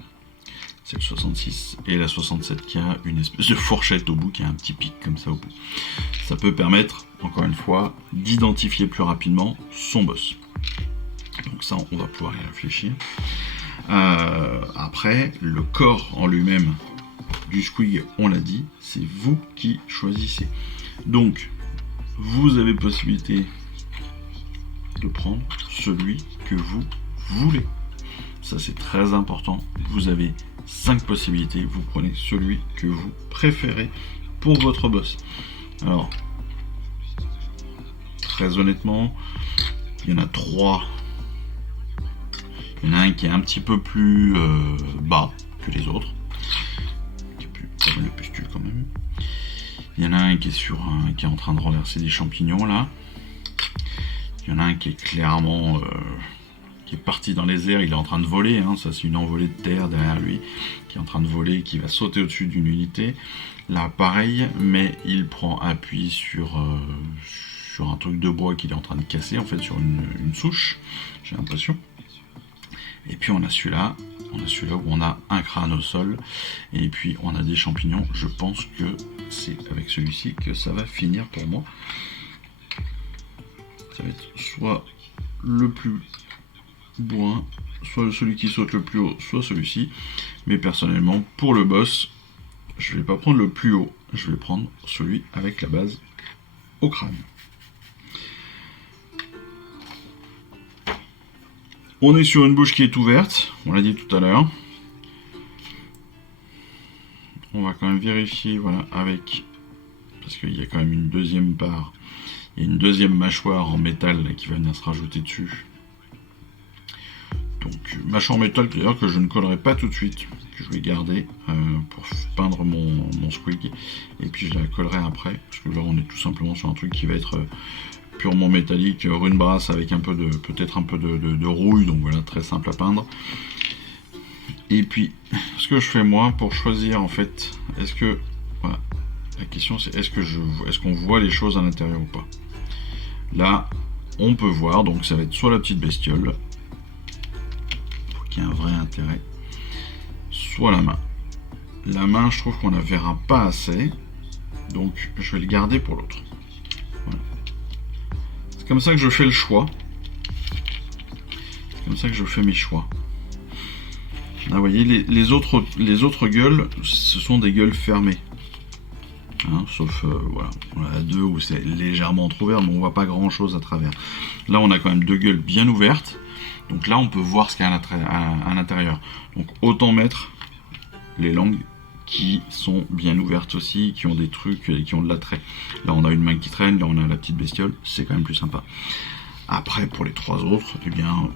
c'est le 66, et la 67 qui a une espèce de fourchette au bout, qui a un petit pic comme ça au bout. Ça peut permettre, encore une fois, d'identifier plus rapidement son boss. Donc ça, on va pouvoir y réfléchir. Après, le corps en lui-même du squig, on l'a dit, c'est vous qui choisissez. Donc, vous avez possibilité de prendre celui que vous voulez. Ça, c'est très important. Vous avez 5 possibilités. Vous prenez celui que vous préférez pour votre boss. Alors, très honnêtement, il y en a 3. Il y en a un qui est un petit peu plus bas que les autres. Qui est plus pas mal de pustules quand même. Il y en a un qui est en train de renverser des champignons là. Il y en a un qui est clairement qui est parti dans les airs, il est en train de voler, hein, ça c'est une envolée de terre derrière lui, qui est en train de voler, qui va sauter au-dessus d'une unité. Là pareil, mais il prend appui sur un truc de bois qu'il est en train de casser, en fait sur une souche, j'ai l'impression. Et puis on a celui-là où on a un crâne au sol, et puis on a des champignons. Je pense que c'est avec celui-ci que ça va finir pour moi. Ça va être soit le plus bourrin, soit celui qui saute le plus haut, soit celui-ci. Mais personnellement, pour le boss, je vais pas prendre le plus haut, je vais prendre celui avec la base au crâne. On est sur une bouche qui est ouverte, on l'a dit tout à l'heure. On va quand même vérifier, voilà, avec... Parce qu'il y a quand même une deuxième barre. Il y a une deuxième mâchoire en métal là, qui va venir se rajouter dessus. Donc, mâchoire en métal d'ailleurs que je ne collerai pas tout de suite, que je vais garder pour peindre mon squig. Et puis je la collerai après, parce que là on est tout simplement sur un truc qui va être purement métallique, rune brasse avec un peu de, peut-être un peu de rouille, donc voilà, très simple à peindre. Et puis, ce que je fais moi pour choisir en fait, est-ce que, voilà, la question c'est est-ce qu'on voit les choses à l'intérieur ou pas. Là, on peut voir, donc ça va être soit la petite bestiole, pour qu'il y ait un vrai intérêt, soit la main. La main, je trouve qu'on la verra pas assez, donc je vais le garder pour l'autre. Voilà. C'est comme ça que je fais le choix. C'est comme ça que je fais mes choix. Là, vous voyez, les autres gueules, ce sont des gueules fermées. Hein, sauf, voilà, on a deux où c'est légèrement entrouvert, mais on voit pas grand chose à travers. Là, on a quand même deux gueules bien ouvertes. Donc là, on peut voir ce qu'il y a à l'intérieur. Donc autant mettre les langues qui sont bien ouvertes aussi, qui ont des trucs et qui ont de l'attrait. Là, on a une main qui traîne, là, on a la petite bestiole. C'est quand même plus sympa. Après, pour les trois autres, eh bien,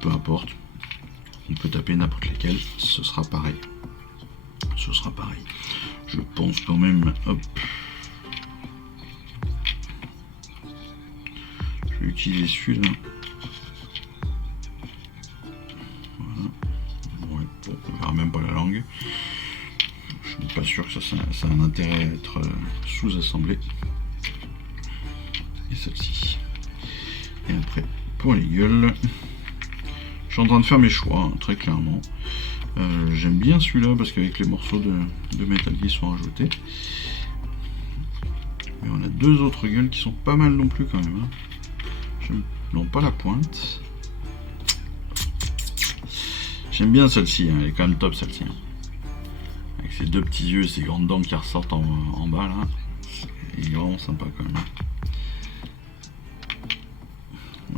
peu importe. On peut taper n'importe lesquels, ce sera pareil. Ce sera pareil. Je pense quand même... Hop. Je vais utiliser celui-là. Voilà. Ouais, bon, on verra même pas la langue. Je suis pas sûr que ça a un intérêt à être sous-assemblé. Et celle-ci. Et après, pour les gueules... Je suis en train de faire mes choix, hein, très clairement. J'aime bien celui-là parce qu'avec les morceaux de métal qui sont ajoutés. Mais on a deux autres gueules qui sont pas mal non plus quand même. Hein. Non, pas la pointe. J'aime bien celle-ci, hein, elle est quand même top celle-ci. Hein. Avec ses deux petits yeux et ses grandes dents qui ressortent en bas là. Il est vraiment sympa quand même.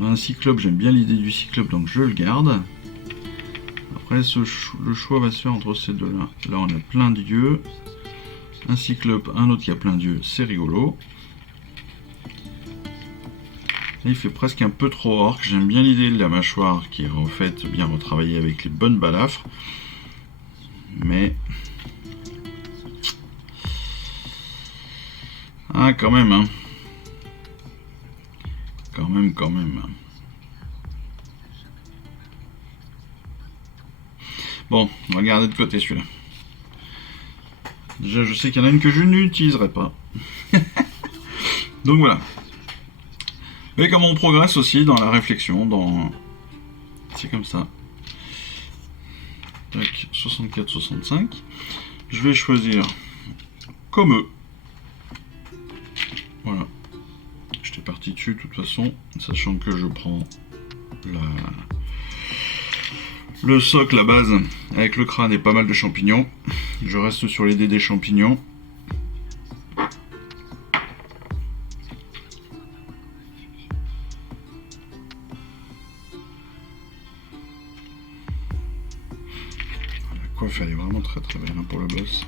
On a un cyclope, j'aime bien l'idée du cyclope donc je le garde. Après le choix va se faire entre ces deux là. Là on a plein d'yeux. Un cyclope, un autre qui a plein d'yeux, c'est rigolo. Là, il fait presque un peu trop orc. J'aime bien l'idée de la mâchoire qui est refaite, bien retravaillée avec les bonnes balafres. Mais... Ah quand même hein. Quand même. Bon, on va garder de côté celui-là. Déjà, je sais qu'il y en a une que je n'utiliserai pas. Donc voilà. Et comme on progresse aussi dans la réflexion, c'est comme ça. Tac, 64-65. Je vais choisir comme eux. Voilà. J'étais parti dessus de toute façon, sachant que je prends le socle, la base, avec le crâne et pas mal de champignons. Je reste sur les dés des champignons. La coiffe elle est vraiment très belle hein, pour le boss.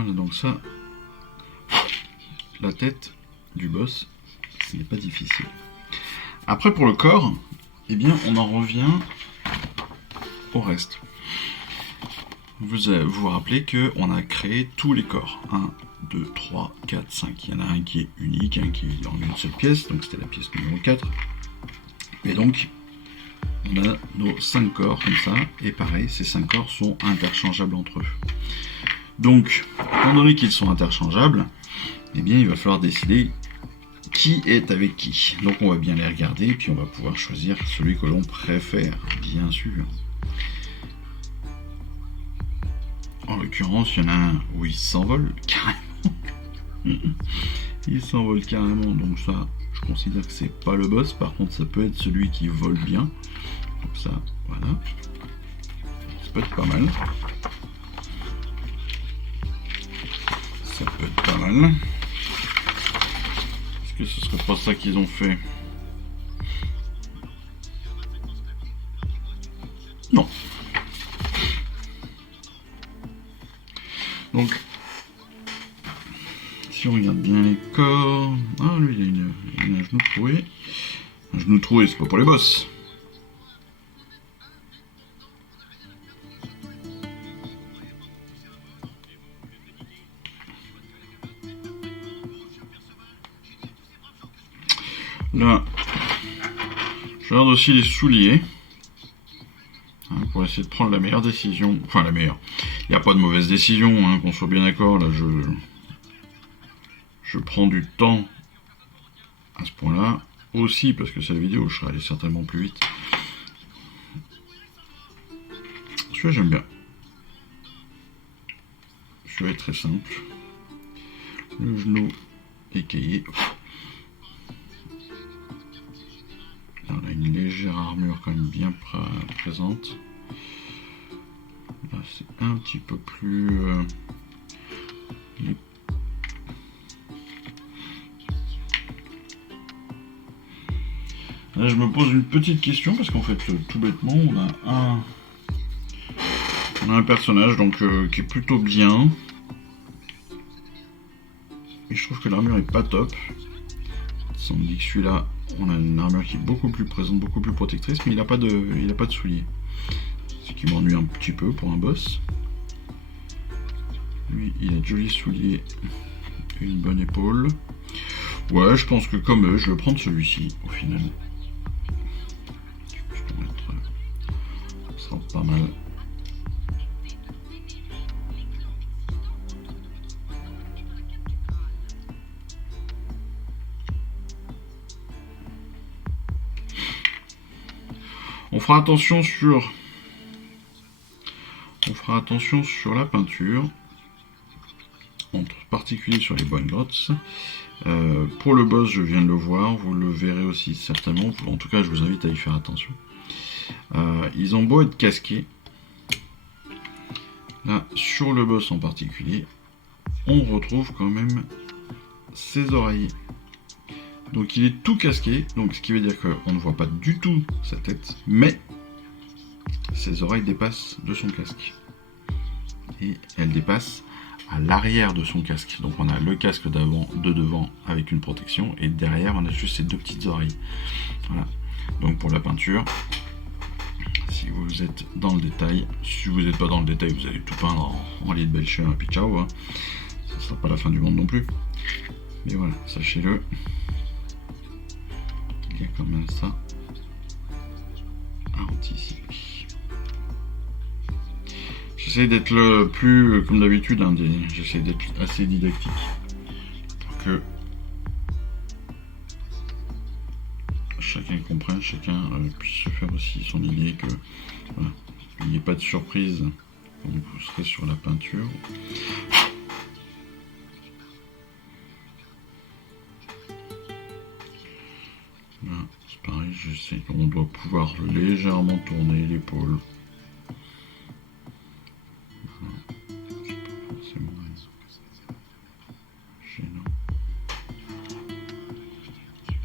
Voilà, donc ça, la tête du boss, ce n'est pas difficile. Après, pour le corps, eh bien, on en revient au reste. Vous rappelez qu'on a créé tous les corps. 1, 2, 3, 4, 5. Il y en a un qui est unique, un qui est en une seule pièce, donc c'était la pièce numéro 4. Et donc, on a nos 5 corps comme ça, et pareil, ces 5 corps sont interchangeables entre eux. Donc, étant donné qu'ils sont interchangeables, eh bien, il va falloir décider qui est avec qui. Donc, on va bien les regarder, et puis on va pouvoir choisir celui que l'on préfère, bien sûr. En l'occurrence, il y en a un où il s'envole carrément. Il s'envole carrément, donc ça, je considère que c'est pas le boss. Par contre, ça peut être celui qui vole bien. Donc ça, voilà. Ça peut être pas mal. Ça peut être pas mal. Est-ce que ce serait pas ça qu'ils ont fait? Non. Donc, si on regarde bien les corps... Ah, lui, il a un genou troué. Un genou troué, c'est pas pour les boss. Là, je regarde aussi les souliers. Pour essayer de prendre la meilleure décision. Enfin, la meilleure. Il n'y a pas de mauvaise décision, hein, qu'on soit bien d'accord. Là, je prends du temps à ce point-là. Aussi, parce que c'est la vidéo, je serais allé certainement plus vite. Celui-là, j'aime bien. Celui-là est très simple. Le genou écaillé. Là, on a une légère armure quand même bien présente. Là, c'est un petit peu plus... Là, je me pose une petite question parce qu'en fait, tout bêtement, on a un personnage donc qui est plutôt bien. Et je trouve que l'armure est pas top. Ça me dit que celui-là, on a une armure qui est beaucoup plus présente, beaucoup plus protectrice, mais il n'a pas de souliers. Ce qui m'ennuie un petit peu pour un boss. Lui, il a de jolis souliers, une bonne épaule. Ouais, je pense que comme eux, je vais prendre celui-ci au final. Ça sera pas mal. On fera attention sur la peinture, en particulier sur les bonnes grottes. Pour le boss, je viens de le voir, vous le verrez aussi certainement. En tout cas, je vous invite à y faire attention. Ils ont beau être casqués, là, sur le boss en particulier, on retrouve quand même ses oreilles. Donc il est tout casqué, donc ce qui veut dire qu'on ne voit pas du tout sa tête, mais ses oreilles dépassent de son casque. Et elles dépassent à l'arrière de son casque. Donc on a le casque de devant avec une protection, et derrière on a juste ces deux petites oreilles. Voilà. Donc pour la peinture, si vous êtes dans le détail, si vous n'êtes pas dans le détail, vous allez tout peindre en lit de Belcher et puis ciao. Hein. Ça ne sera pas la fin du monde non plus. Mais voilà, sachez-le. Il y a quand même ça à anticiper. J'essaie d'être le plus, comme d'habitude, hein, j'essaie d'être assez didactique pour que chacun comprenne, chacun puisse se faire aussi son idée, que voilà, il n'y ait pas de surprise quand vous serez sur la peinture. Là, c'est pareil, j'essaie qu'on doit pouvoir légèrement tourner l'épaule.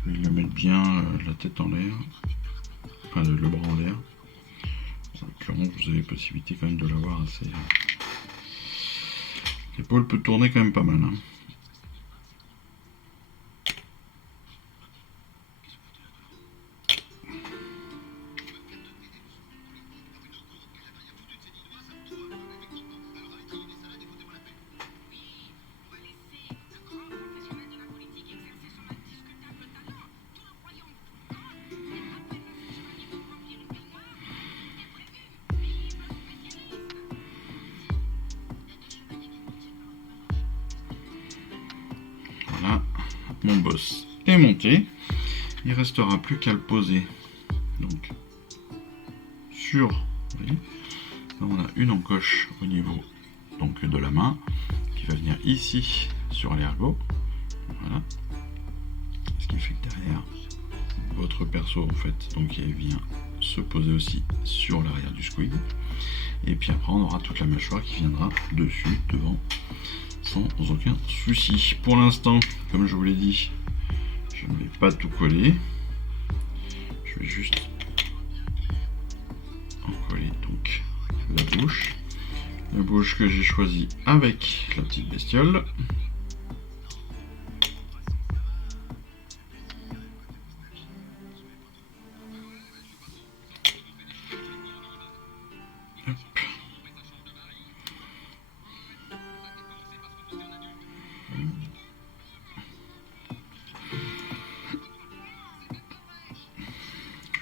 Le mettre bien la tête en l'air, enfin le bras en l'air. En l'occurrence, vous avez possibilité quand même de l'avoir assez L'épaule peut tourner quand même pas mal. Hein. Voilà, mon boss est monté. Il restera plus qu'à le poser. Donc, sur... Vous voyez, là, on a une encoche au niveau donc, de la main qui va venir ici sur l'ergot. Voilà. Ce qui fait que derrière, votre perso, en fait, donc il vient se poser aussi sur l'arrière du squid. Et puis après, on aura toute la mâchoire qui viendra dessus, devant, sans aucun souci. Pour l'instant, comme je vous l'ai dit, je ne vais pas tout coller. Je vais juste en coller donc la bouche. La bouche que j'ai choisie avec la petite bestiole.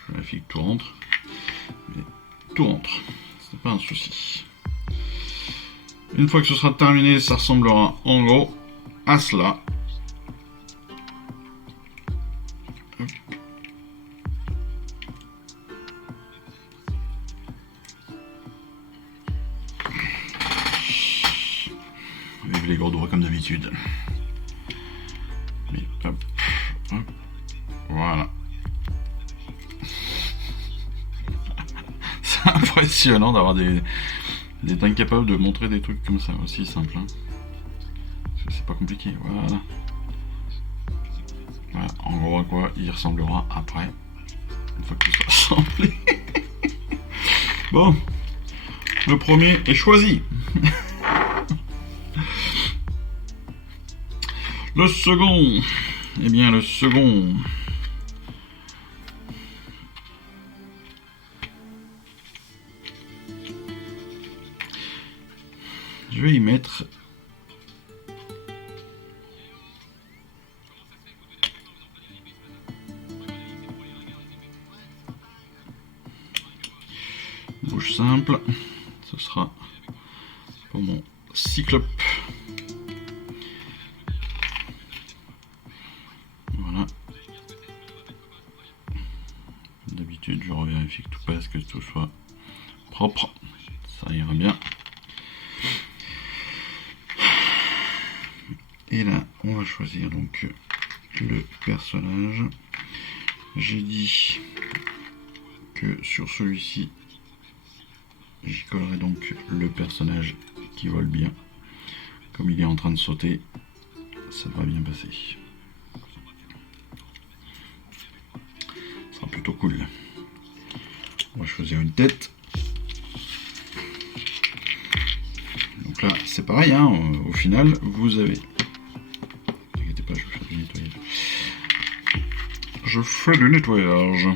Je vérifie que tout rentre. Mais tout rentre. C'est pas un souci. Une fois que ce sera terminé, ça ressemblera en gros à cela. Hop. Vive les gros doigts comme d'habitude. Mais hop, hop, voilà. C'est impressionnant d'avoir d'être incapable de montrer des trucs comme ça, aussi simple. Hein. C'est pas compliqué, voilà. Voilà, en gros à quoi il ressemblera après, une fois que tout sera assemblé. Bon, le premier est choisi. Le second, eh bien le second, je vais y mettre bouche simple, ce sera pour mon cyclope. Voilà. D'habitude, je revérifie que tout passe, que tout soit propre. Ça ira bien. Et là, on va choisir donc le personnage. J'ai dit que sur celui-ci, j'y collerai donc le personnage qui vole bien. Comme il est en train de sauter, ça va bien passer. Ça sera plutôt cool. On va choisir une tête. Donc là, c'est pareil, hein, au final, vous avez... Ne t'inquiétez pas, je vais faire du nettoyage. Je fais du nettoyage.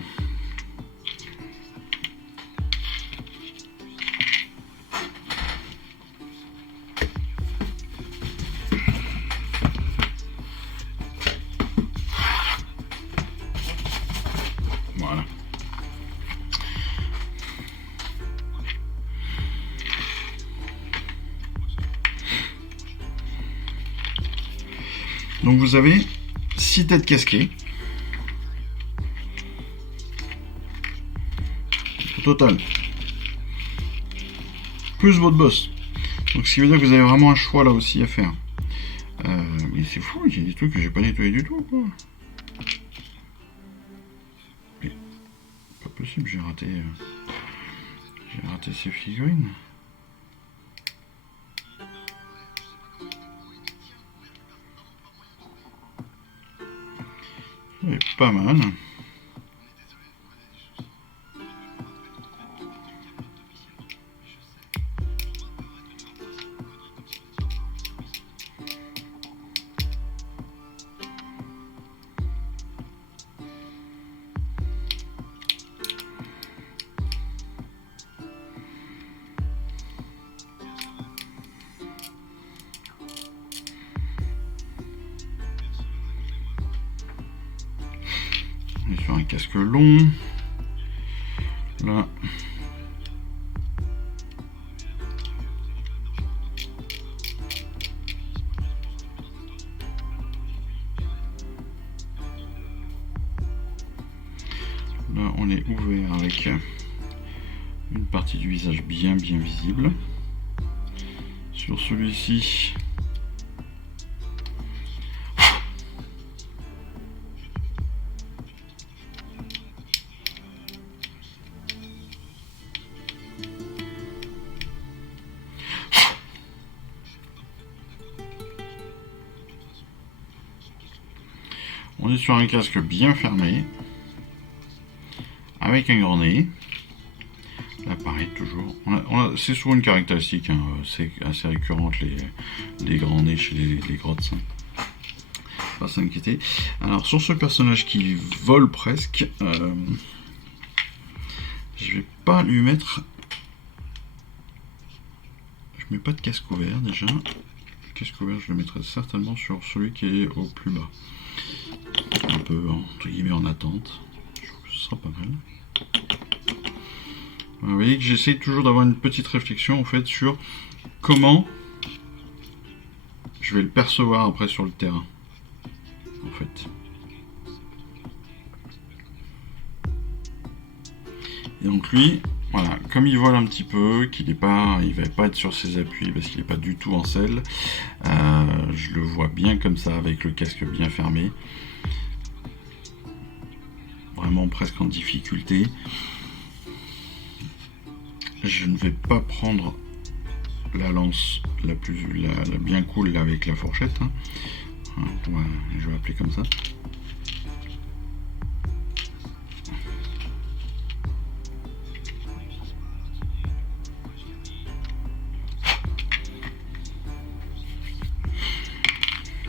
Voilà. Donc vous avez 6 têtes casquées. Au total. Plus votre boss. Donc ce qui veut dire que vous avez vraiment un choix là aussi à faire. Mais c'est fou, il y a des trucs que j'ai pas nettoyé du tout, quoi. Mais, pas possible, j'ai raté ces figurines. C'est pas mal. sur un casque long. Là. Là, on est ouvert avec une partie du visage bien visible. Sur celui-ci, on est sur un casque bien fermé, avec un grand nez. Là, pareil, toujours. C'est souvent une caractéristique, hein, c'est assez récurrente, les grands nez chez les grottes. Hein. Pas s'inquiéter. Alors, sur ce personnage qui vole presque, je vais pas lui mettre. Je mets pas de casque ouvert déjà. Le casque ouvert, je le mettrai certainement sur celui qui est au plus bas. Un peu, entre guillemets, en attente. Je trouve que ce sera pas mal. Vous voyez que j'essaie toujours d'avoir une petite réflexion en fait sur comment je vais le percevoir après sur le terrain. En fait. Et donc lui, voilà, comme il vole un petit peu, il va pas être sur ses appuis parce qu'il n'est pas du tout en selle, je le vois bien comme ça avec le casque bien fermé. Vraiment presque en difficulté. Je ne vais pas prendre la lance la bien cool là, avec la fourchette. Hein. Je vais appeler comme ça.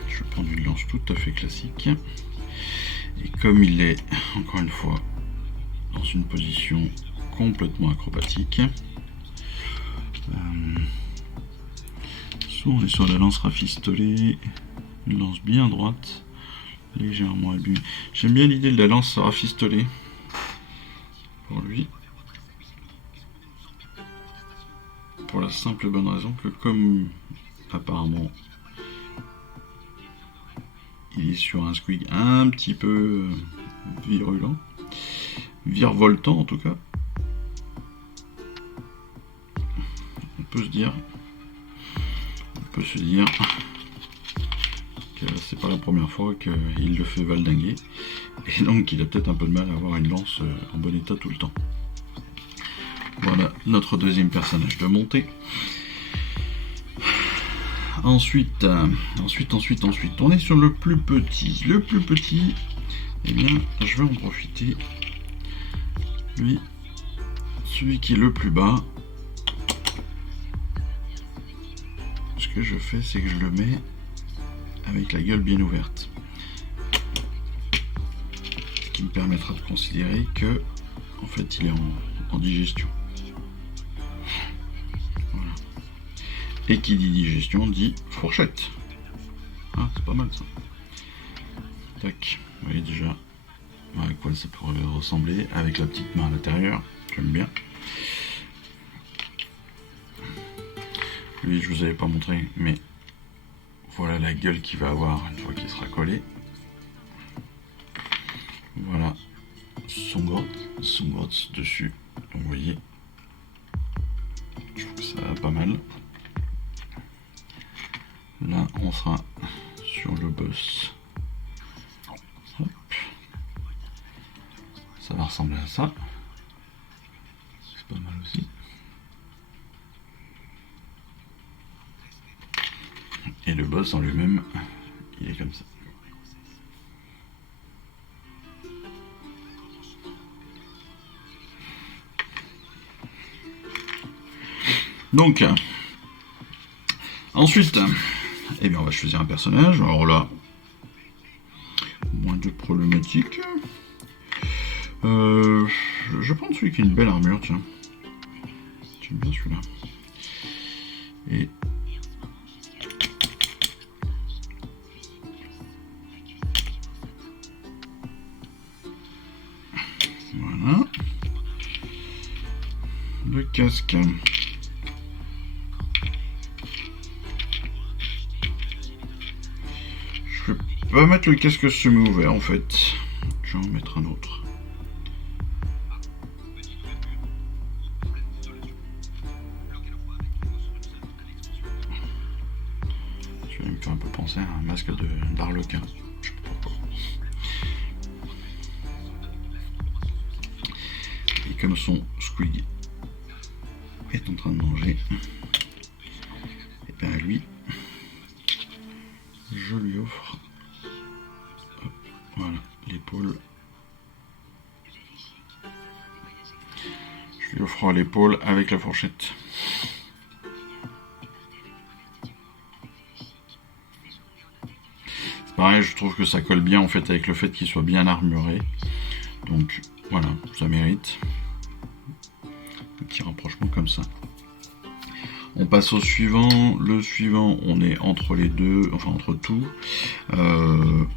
Je vais prendre une lance tout à fait classique. Et comme il est, encore une fois, dans une position complètement acrobatique, soit on est sur la lance rafistolée, une lance bien droite, légèrement abîmée. J'aime bien l'idée de la lance rafistolée pour lui, pour la simple et bonne raison que comme apparemment il est sur un squig un petit peu virulent, virevoltant en tout cas, on peut se dire que c'est pas la première fois qu'il le fait valdinguer et donc il a peut-être un peu de mal à avoir une lance en bon état tout le temps. Voilà notre deuxième personnage de montée. Ensuite, on est sur le plus petit. Le plus petit, eh bien, je vais en profiter. Lui, celui qui est le plus bas. Ce que je fais, c'est que je le mets avec la gueule bien ouverte. Ce qui me permettra de considérer que, en fait, il est en digestion. Voilà. Et qui dit digestion dit fourchette. Ah, c'est pas mal ça. Tac, vous voyez déjà à quoi ça pourrait ressembler avec la petite main à l'intérieur. J'aime bien. Lui, je vous avais pas montré, mais voilà la gueule qu'il va avoir une fois qu'il sera collé. Voilà son grotte dessus. Donc vous voyez, je trouve que ça va pas mal. Là, on sera sur le boss. Hop. Ça va ressembler à ça. C'est pas mal aussi. Et le boss en lui-même, il est comme ça. Donc, ensuite, eh bien, on va choisir un personnage. Alors là, moins de problématiques. Je vais prendre celui qui a une belle armure, tiens. J'aime bien celui-là. Et casque. Je vais pas mettre le casque semi-ouvert en fait. Je vais en mettre un autre. Ça me fait un peu penser à un masque d'Arlequin. Je sais pas pourquoi. Et comme son Squig est en train de manger, et bien lui, je lui offre, hop, voilà, l'épaule. Je lui offre l'épaule avec la fourchette. C'est pareil, je trouve que ça colle bien en fait avec le fait qu'il soit bien armuré. Donc voilà, ça mérite. Un petit rapprochement comme ça. On passe au suivant. Le suivant, on est entre les deux, enfin entre tout. Alors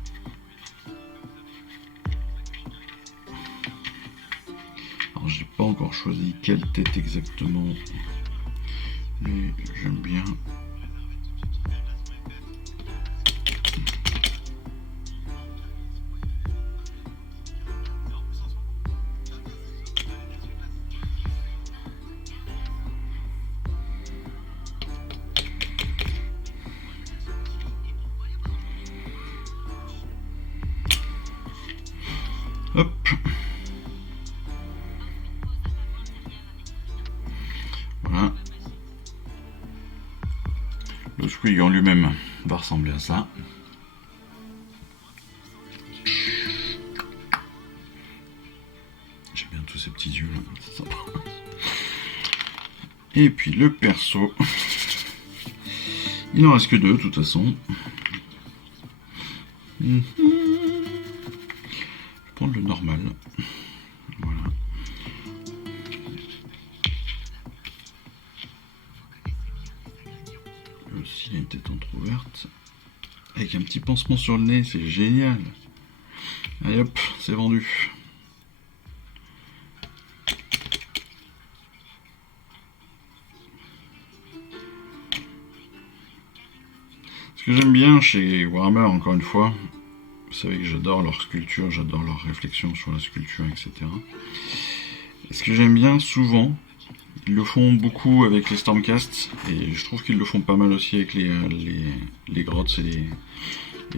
j'ai pas encore choisi quelle tête exactement, mais j'aime bien. Hop. Voilà. Le Squig en lui-même va ressembler à ça. J'aime bien tous ces petits yeux là, c'est sympa. Et puis le perso. Il n'en reste que deux de toute façon. Je vais prendre le normal. Voilà. Lui aussi il a une tête entrouverte. Avec un petit pansement sur le nez, c'est génial. Allez hop, c'est vendu. Ce que j'aime bien chez Warhammer, encore une fois, vous savez que j'adore leur sculpture, j'adore leur réflexion sur la sculpture, etc. Et ce que j'aime bien souvent, ils le font beaucoup avec les Stormcast, et je trouve qu'ils le font pas mal aussi avec les Grots et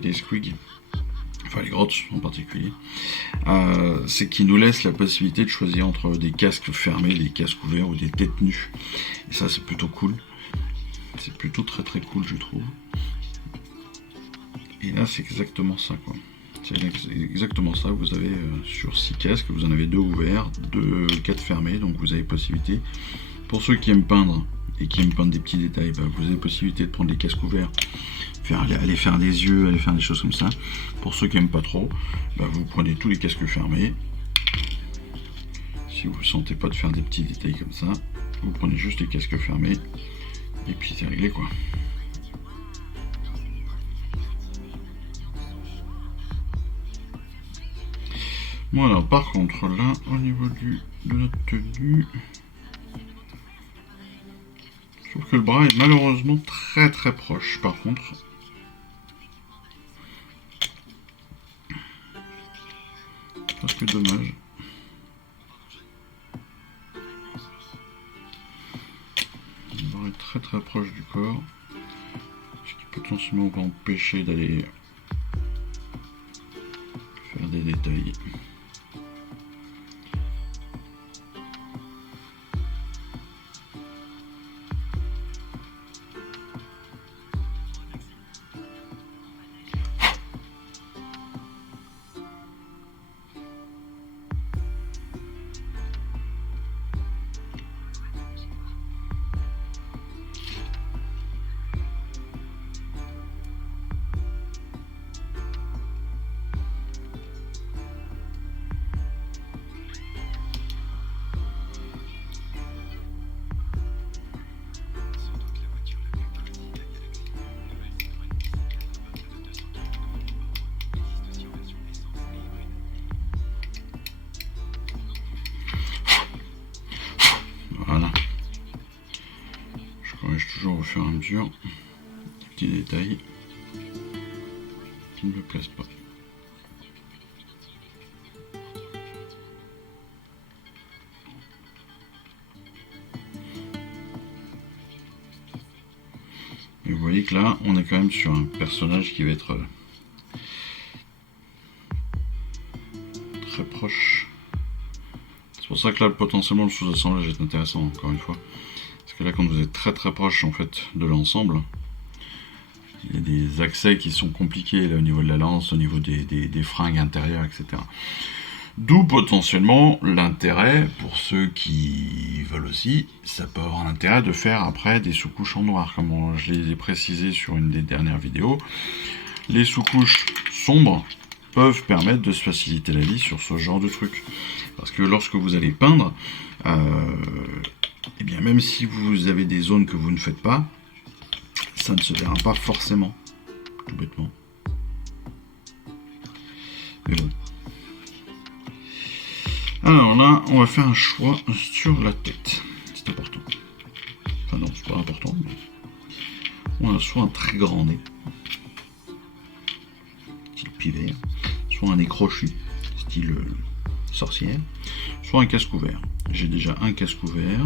les Squig. Enfin les Grots en particulier. C'est qu'ils nous laissent la possibilité de choisir entre des casques fermés, des casques ouverts ou des têtes nues. Et ça c'est plutôt cool. C'est plutôt très très cool je trouve. Et là c'est exactement ça quoi. C'est exactement ça, vous avez sur 6 casques, vous en avez 2 ouverts, 4 fermés, donc vous avez possibilité, pour ceux qui aiment peindre et qui aiment peindre des petits détails, bah, vous avez possibilité de prendre les casques ouverts, aller faire des yeux, aller faire des choses comme ça. Pour ceux qui aiment pas trop, bah, vous prenez tous les casques fermés. Si vous ne sentez pas de faire des petits détails comme ça, vous prenez juste les casques fermés, et puis c'est réglé quoi. Voilà, par contre là, au niveau de notre tenue, je trouve que le bras est malheureusement très très proche par contre. Parce que dommage. Le bras est très très proche du corps. Ce qui potentiellement va empêcher d'aller faire des détails. mesure, des petits détails qui ne me plaisent pas. Et vous voyez que là, on est quand même sur un personnage qui va être très proche. C'est pour ça que là, potentiellement, le sous-assemblage est intéressant, encore une fois. Parce que là, quand vous êtes très très proche en fait de l'ensemble, il y a des accès qui sont compliqués là, au niveau de la lance, au niveau des fringues intérieures, etc. D'où potentiellement l'intérêt, pour ceux qui veulent aussi, ça peut avoir l'intérêt de faire après des sous-couches en noir, comme je l'ai précisé sur une des dernières vidéos. Les sous-couches sombres peuvent permettre de se faciliter la vie sur ce genre de truc. Parce que lorsque vous allez peindre, et bien même si vous avez des zones que vous ne faites pas, ça ne se verra pas forcément, tout bêtement. Mais bon. Alors là, on va faire un choix sur la tête. C'est important. Enfin non, c'est pas important, mais on a soit un très grand nez, style pivert, soit un nez crochu, style sorcière, soit un casque ouvert. J'ai déjà un casque ouvert.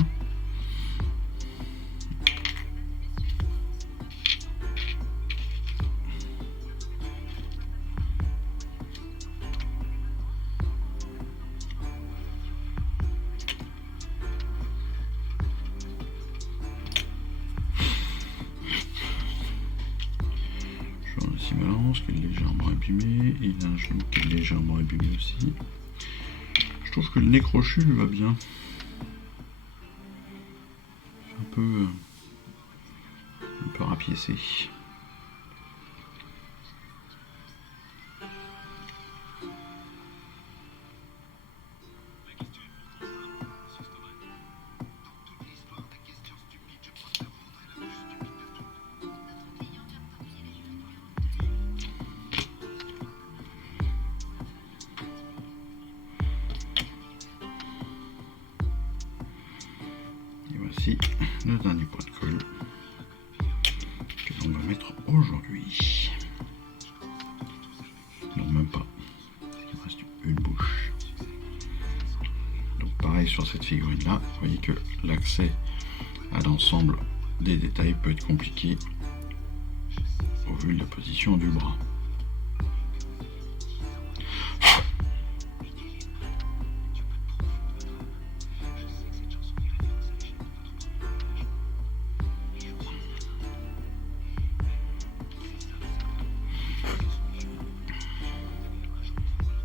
Je balance qui est légèrement abîmé, il a un genou qui est légèrement abîmé aussi. Je trouve que le nez crochu lui va bien. Un peu rapiécé. Voici le dernier point de colle que l'on va mettre aujourd'hui. Non, même pas. Il me reste une bouche. Donc pareil sur cette figurine là, vous voyez que l'accès à l'ensemble des détails peut être compliqué au vu de la position du bras.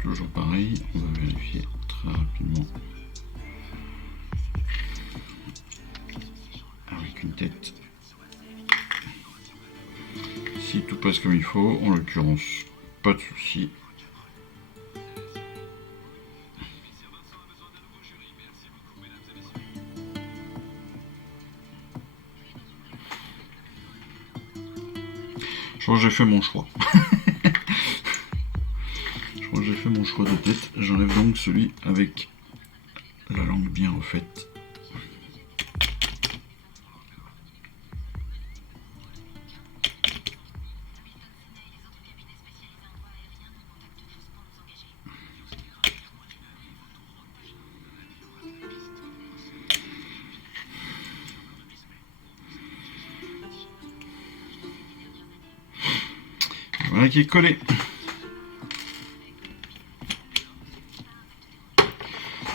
Toujours pareil, on va vérifier très rapidement avec une tête si tout passe comme il faut. En l'occurrence, pas de souci. Je crois que j'ai fait mon choix. J'ai fait mon choix de tête, j'enlève donc celui avec la langue bien refaite. Voilà qui est collé.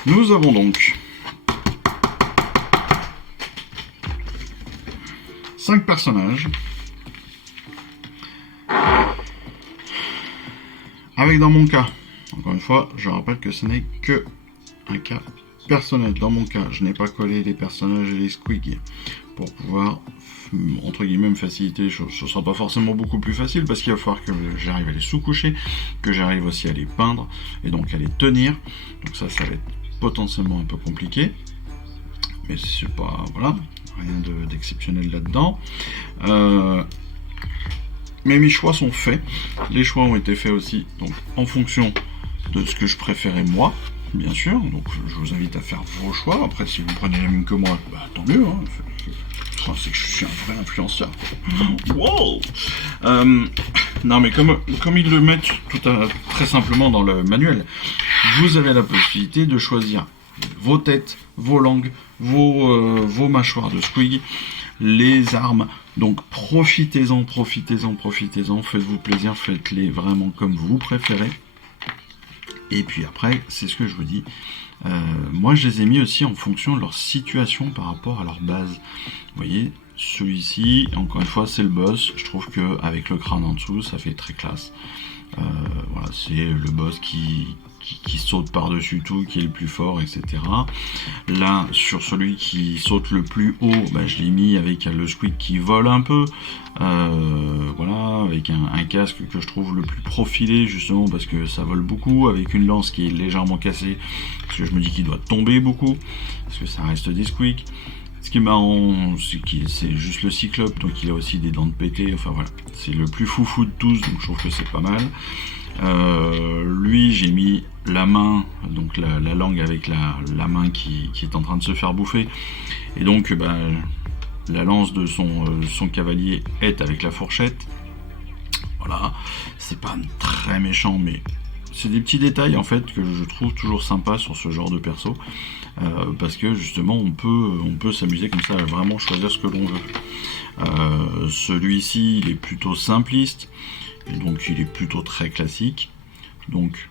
Nous avons donc 5 personnages avec, dans mon cas, encore une fois, je rappelle que ce n'est que un cas personnel. Dans mon cas, je n'ai pas collé les personnages et les squigs pour pouvoir, entre guillemets, me faciliter les choses. Ce ne sera pas forcément beaucoup plus facile parce qu'il va falloir que j'arrive à les sous-coucher, que j'arrive aussi à les peindre et donc à les tenir. Donc ça va être potentiellement un peu compliqué, mais c'est pas, voilà, rien d'exceptionnel là-dedans. Mais mes choix sont faits, les choix ont été faits aussi donc en fonction de ce que je préférais moi, bien sûr. Donc je vous invite à faire vos choix. Après, si vous prenez les mêmes que moi, bah, tant mieux, hein. c'est que je suis un vrai influenceur. Wow. Non, mais comme ils le mettent très simplement dans le manuel, vous avez la possibilité de choisir vos têtes, vos langues, vos mâchoires de squig, les armes. Donc profitez-en, faites-vous plaisir, faites-les vraiment comme vous préférez. Et puis après, c'est ce que je vous dis. Moi, je les ai mis aussi en fonction de leur situation par rapport à leur base. Vous voyez, celui-ci, encore une fois, c'est le boss. Je trouve qu'avec le crâne en dessous, ça fait très classe. Voilà, c'est le boss qui saute par-dessus tout, qui est le plus fort, etc. Là, sur celui qui saute le plus haut, bah, je l'ai mis avec le squig qui vole un peu. Voilà, avec un casque que je trouve le plus profilé, justement parce que ça vole beaucoup, avec une lance qui est légèrement cassée, parce que je me dis qu'il doit tomber beaucoup, parce que ça reste des squigs. Ce qui est marrant, c'est que c'est juste le cyclope, donc il a aussi des dents de pété, enfin voilà, c'est le plus foufou de tous, donc je trouve que c'est pas mal. Lui, j'ai mis la main, donc la langue avec la main qui est en train de se faire bouffer, et donc bah, la lance de son cavalier est avec la fourchette. Voilà, c'est pas très méchant, mais c'est des petits détails en fait que je trouve toujours sympa sur ce genre de perso, parce que justement on peut s'amuser comme ça à vraiment choisir ce que l'on veut. Celui-ci il est plutôt simpliste, et donc il est plutôt très classique. Donc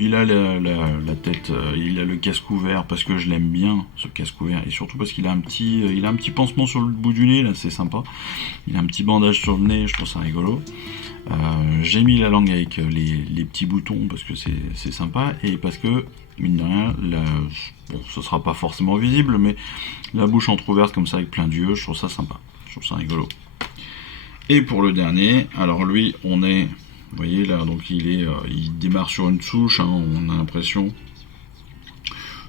il a la tête, il a le casque ouvert parce que je l'aime bien, ce casque ouvert, et surtout parce qu'il a un petit pansement sur le bout du nez, là c'est sympa. Il a un petit bandage sur le nez, je trouve ça rigolo. J'ai mis la langue avec les petits boutons parce que c'est sympa, et parce que, mine de rien, bon, ce sera pas forcément visible, mais la bouche entrouverte comme ça avec plein d'yeux, je trouve ça sympa, je trouve ça rigolo. Et pour le dernier, alors lui, on est, vous voyez là, donc il démarre sur une souche, hein, on a l'impression,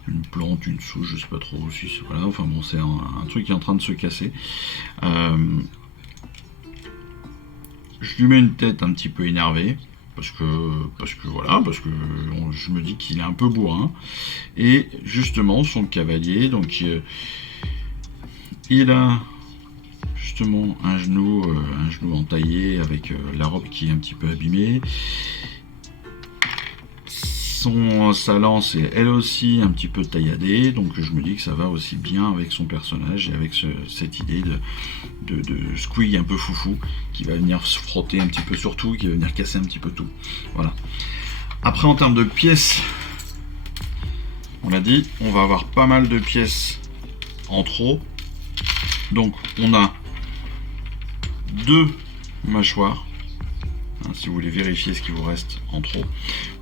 une plante, une souche, je sais pas trop si c'est voilà, enfin bon, c'est un truc qui est en train de se casser. Je lui mets une tête un petit peu énervée, parce que je me dis qu'il est un peu bourrin. Et justement, son cavalier, donc il a justement un genou entaillé avec la robe qui est un petit peu abîmée. Sa lance est elle aussi un petit peu tailladée, donc je me dis que ça va aussi bien avec son personnage et avec cette idée de squig un peu foufou qui va venir se frotter un petit peu sur tout, qui va venir casser un petit peu tout. Voilà. Après, en termes de pièces, on l'a dit, on va avoir pas mal de pièces en trop. Donc on a 2 mâchoires. Si vous voulez vérifier ce qui vous reste en trop,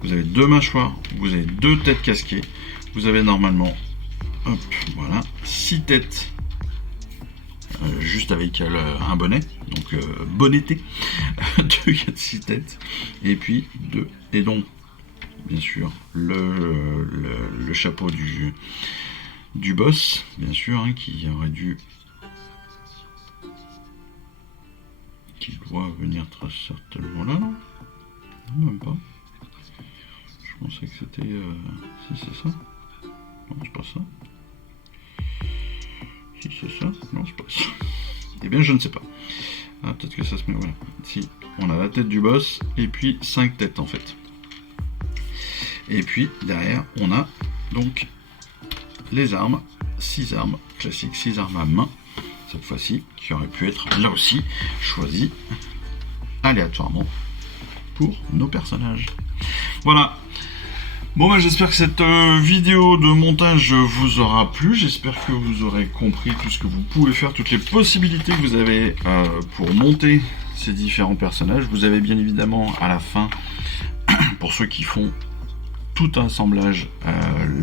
vous avez 2 mâchoires, vous avez 2 têtes casquées, vous avez normalement, hop, voilà, 6 têtes, juste avec un bonnet, donc bonnetté, 2, 4, 6 têtes, et puis 2, et donc, bien sûr, le chapeau du boss, bien sûr, hein, qui aurait dû... qui doit venir très certainement là, non? Non, même pas. Je pensais que c'était... Si c'est ça? Non, c'est pas ça. Si c'est ça? Non, c'est pas ça. Eh bien, je ne sais pas. Ah, peut-être que ça se met... Voilà. Si, on a la tête du boss, et puis 5 têtes, en fait. Et puis, derrière, on a donc les armes. 6 armes classiques, 6 armes à main. Cette fois-ci, qui aurait pu être là aussi choisi aléatoirement pour nos personnages. Voilà. Bon, bah, j'espère que cette vidéo de montage vous aura plu. J'espère que vous aurez compris tout ce que vous pouvez faire, toutes les possibilités que vous avez pour monter ces différents personnages. Vous avez bien évidemment à la fin, pour ceux qui font tout assemblage,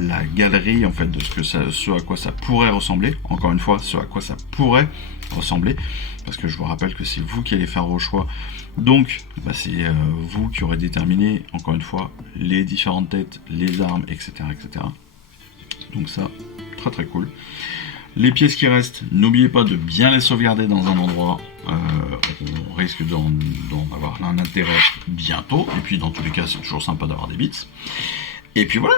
la galerie en fait de ce à quoi ça pourrait ressembler. Encore une fois, ce à quoi ça pourrait ressembler, parce que je vous rappelle que c'est vous qui allez faire vos choix, donc bah, c'est vous qui aurez déterminé encore une fois les différentes têtes, les armes, etc., etc. Donc ça, très très cool. Les pièces qui restent, n'oubliez pas de bien les sauvegarder dans un endroit, on risque d'en avoir un intérêt bientôt, et puis dans tous les cas c'est toujours sympa d'avoir des bits. Et puis voilà.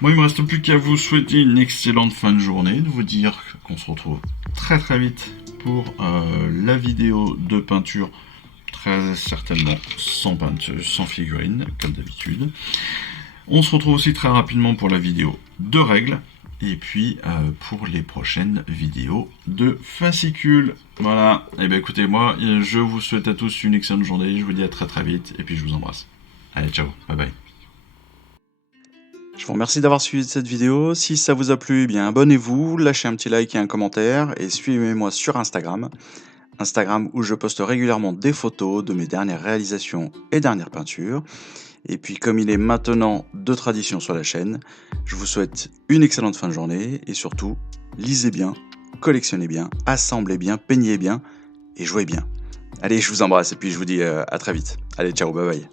Moi, il me reste plus qu'à vous souhaiter une excellente fin de journée, de vous dire qu'on se retrouve très très vite pour la vidéo de peinture, très certainement sans peinture, sans figurine, comme d'habitude. On se retrouve aussi très rapidement pour la vidéo de règles, et puis pour les prochaines vidéos de fascicules. Voilà, et bien écoutez, moi, je vous souhaite à tous une excellente journée, je vous dis à très très vite, et puis je vous embrasse. Allez, ciao, bye bye. Je vous remercie d'avoir suivi cette vidéo. Si ça vous a plu, eh bien abonnez-vous, lâchez un petit like et un commentaire et suivez-moi sur Instagram. Instagram où je poste régulièrement des photos de mes dernières réalisations et dernières peintures. Et puis comme il est maintenant de tradition sur la chaîne, je vous souhaite une excellente fin de journée et surtout, lisez bien, collectionnez bien, assemblez bien, peignez bien et jouez bien. Allez, je vous embrasse et puis je vous dis à très vite. Allez, ciao, bye bye.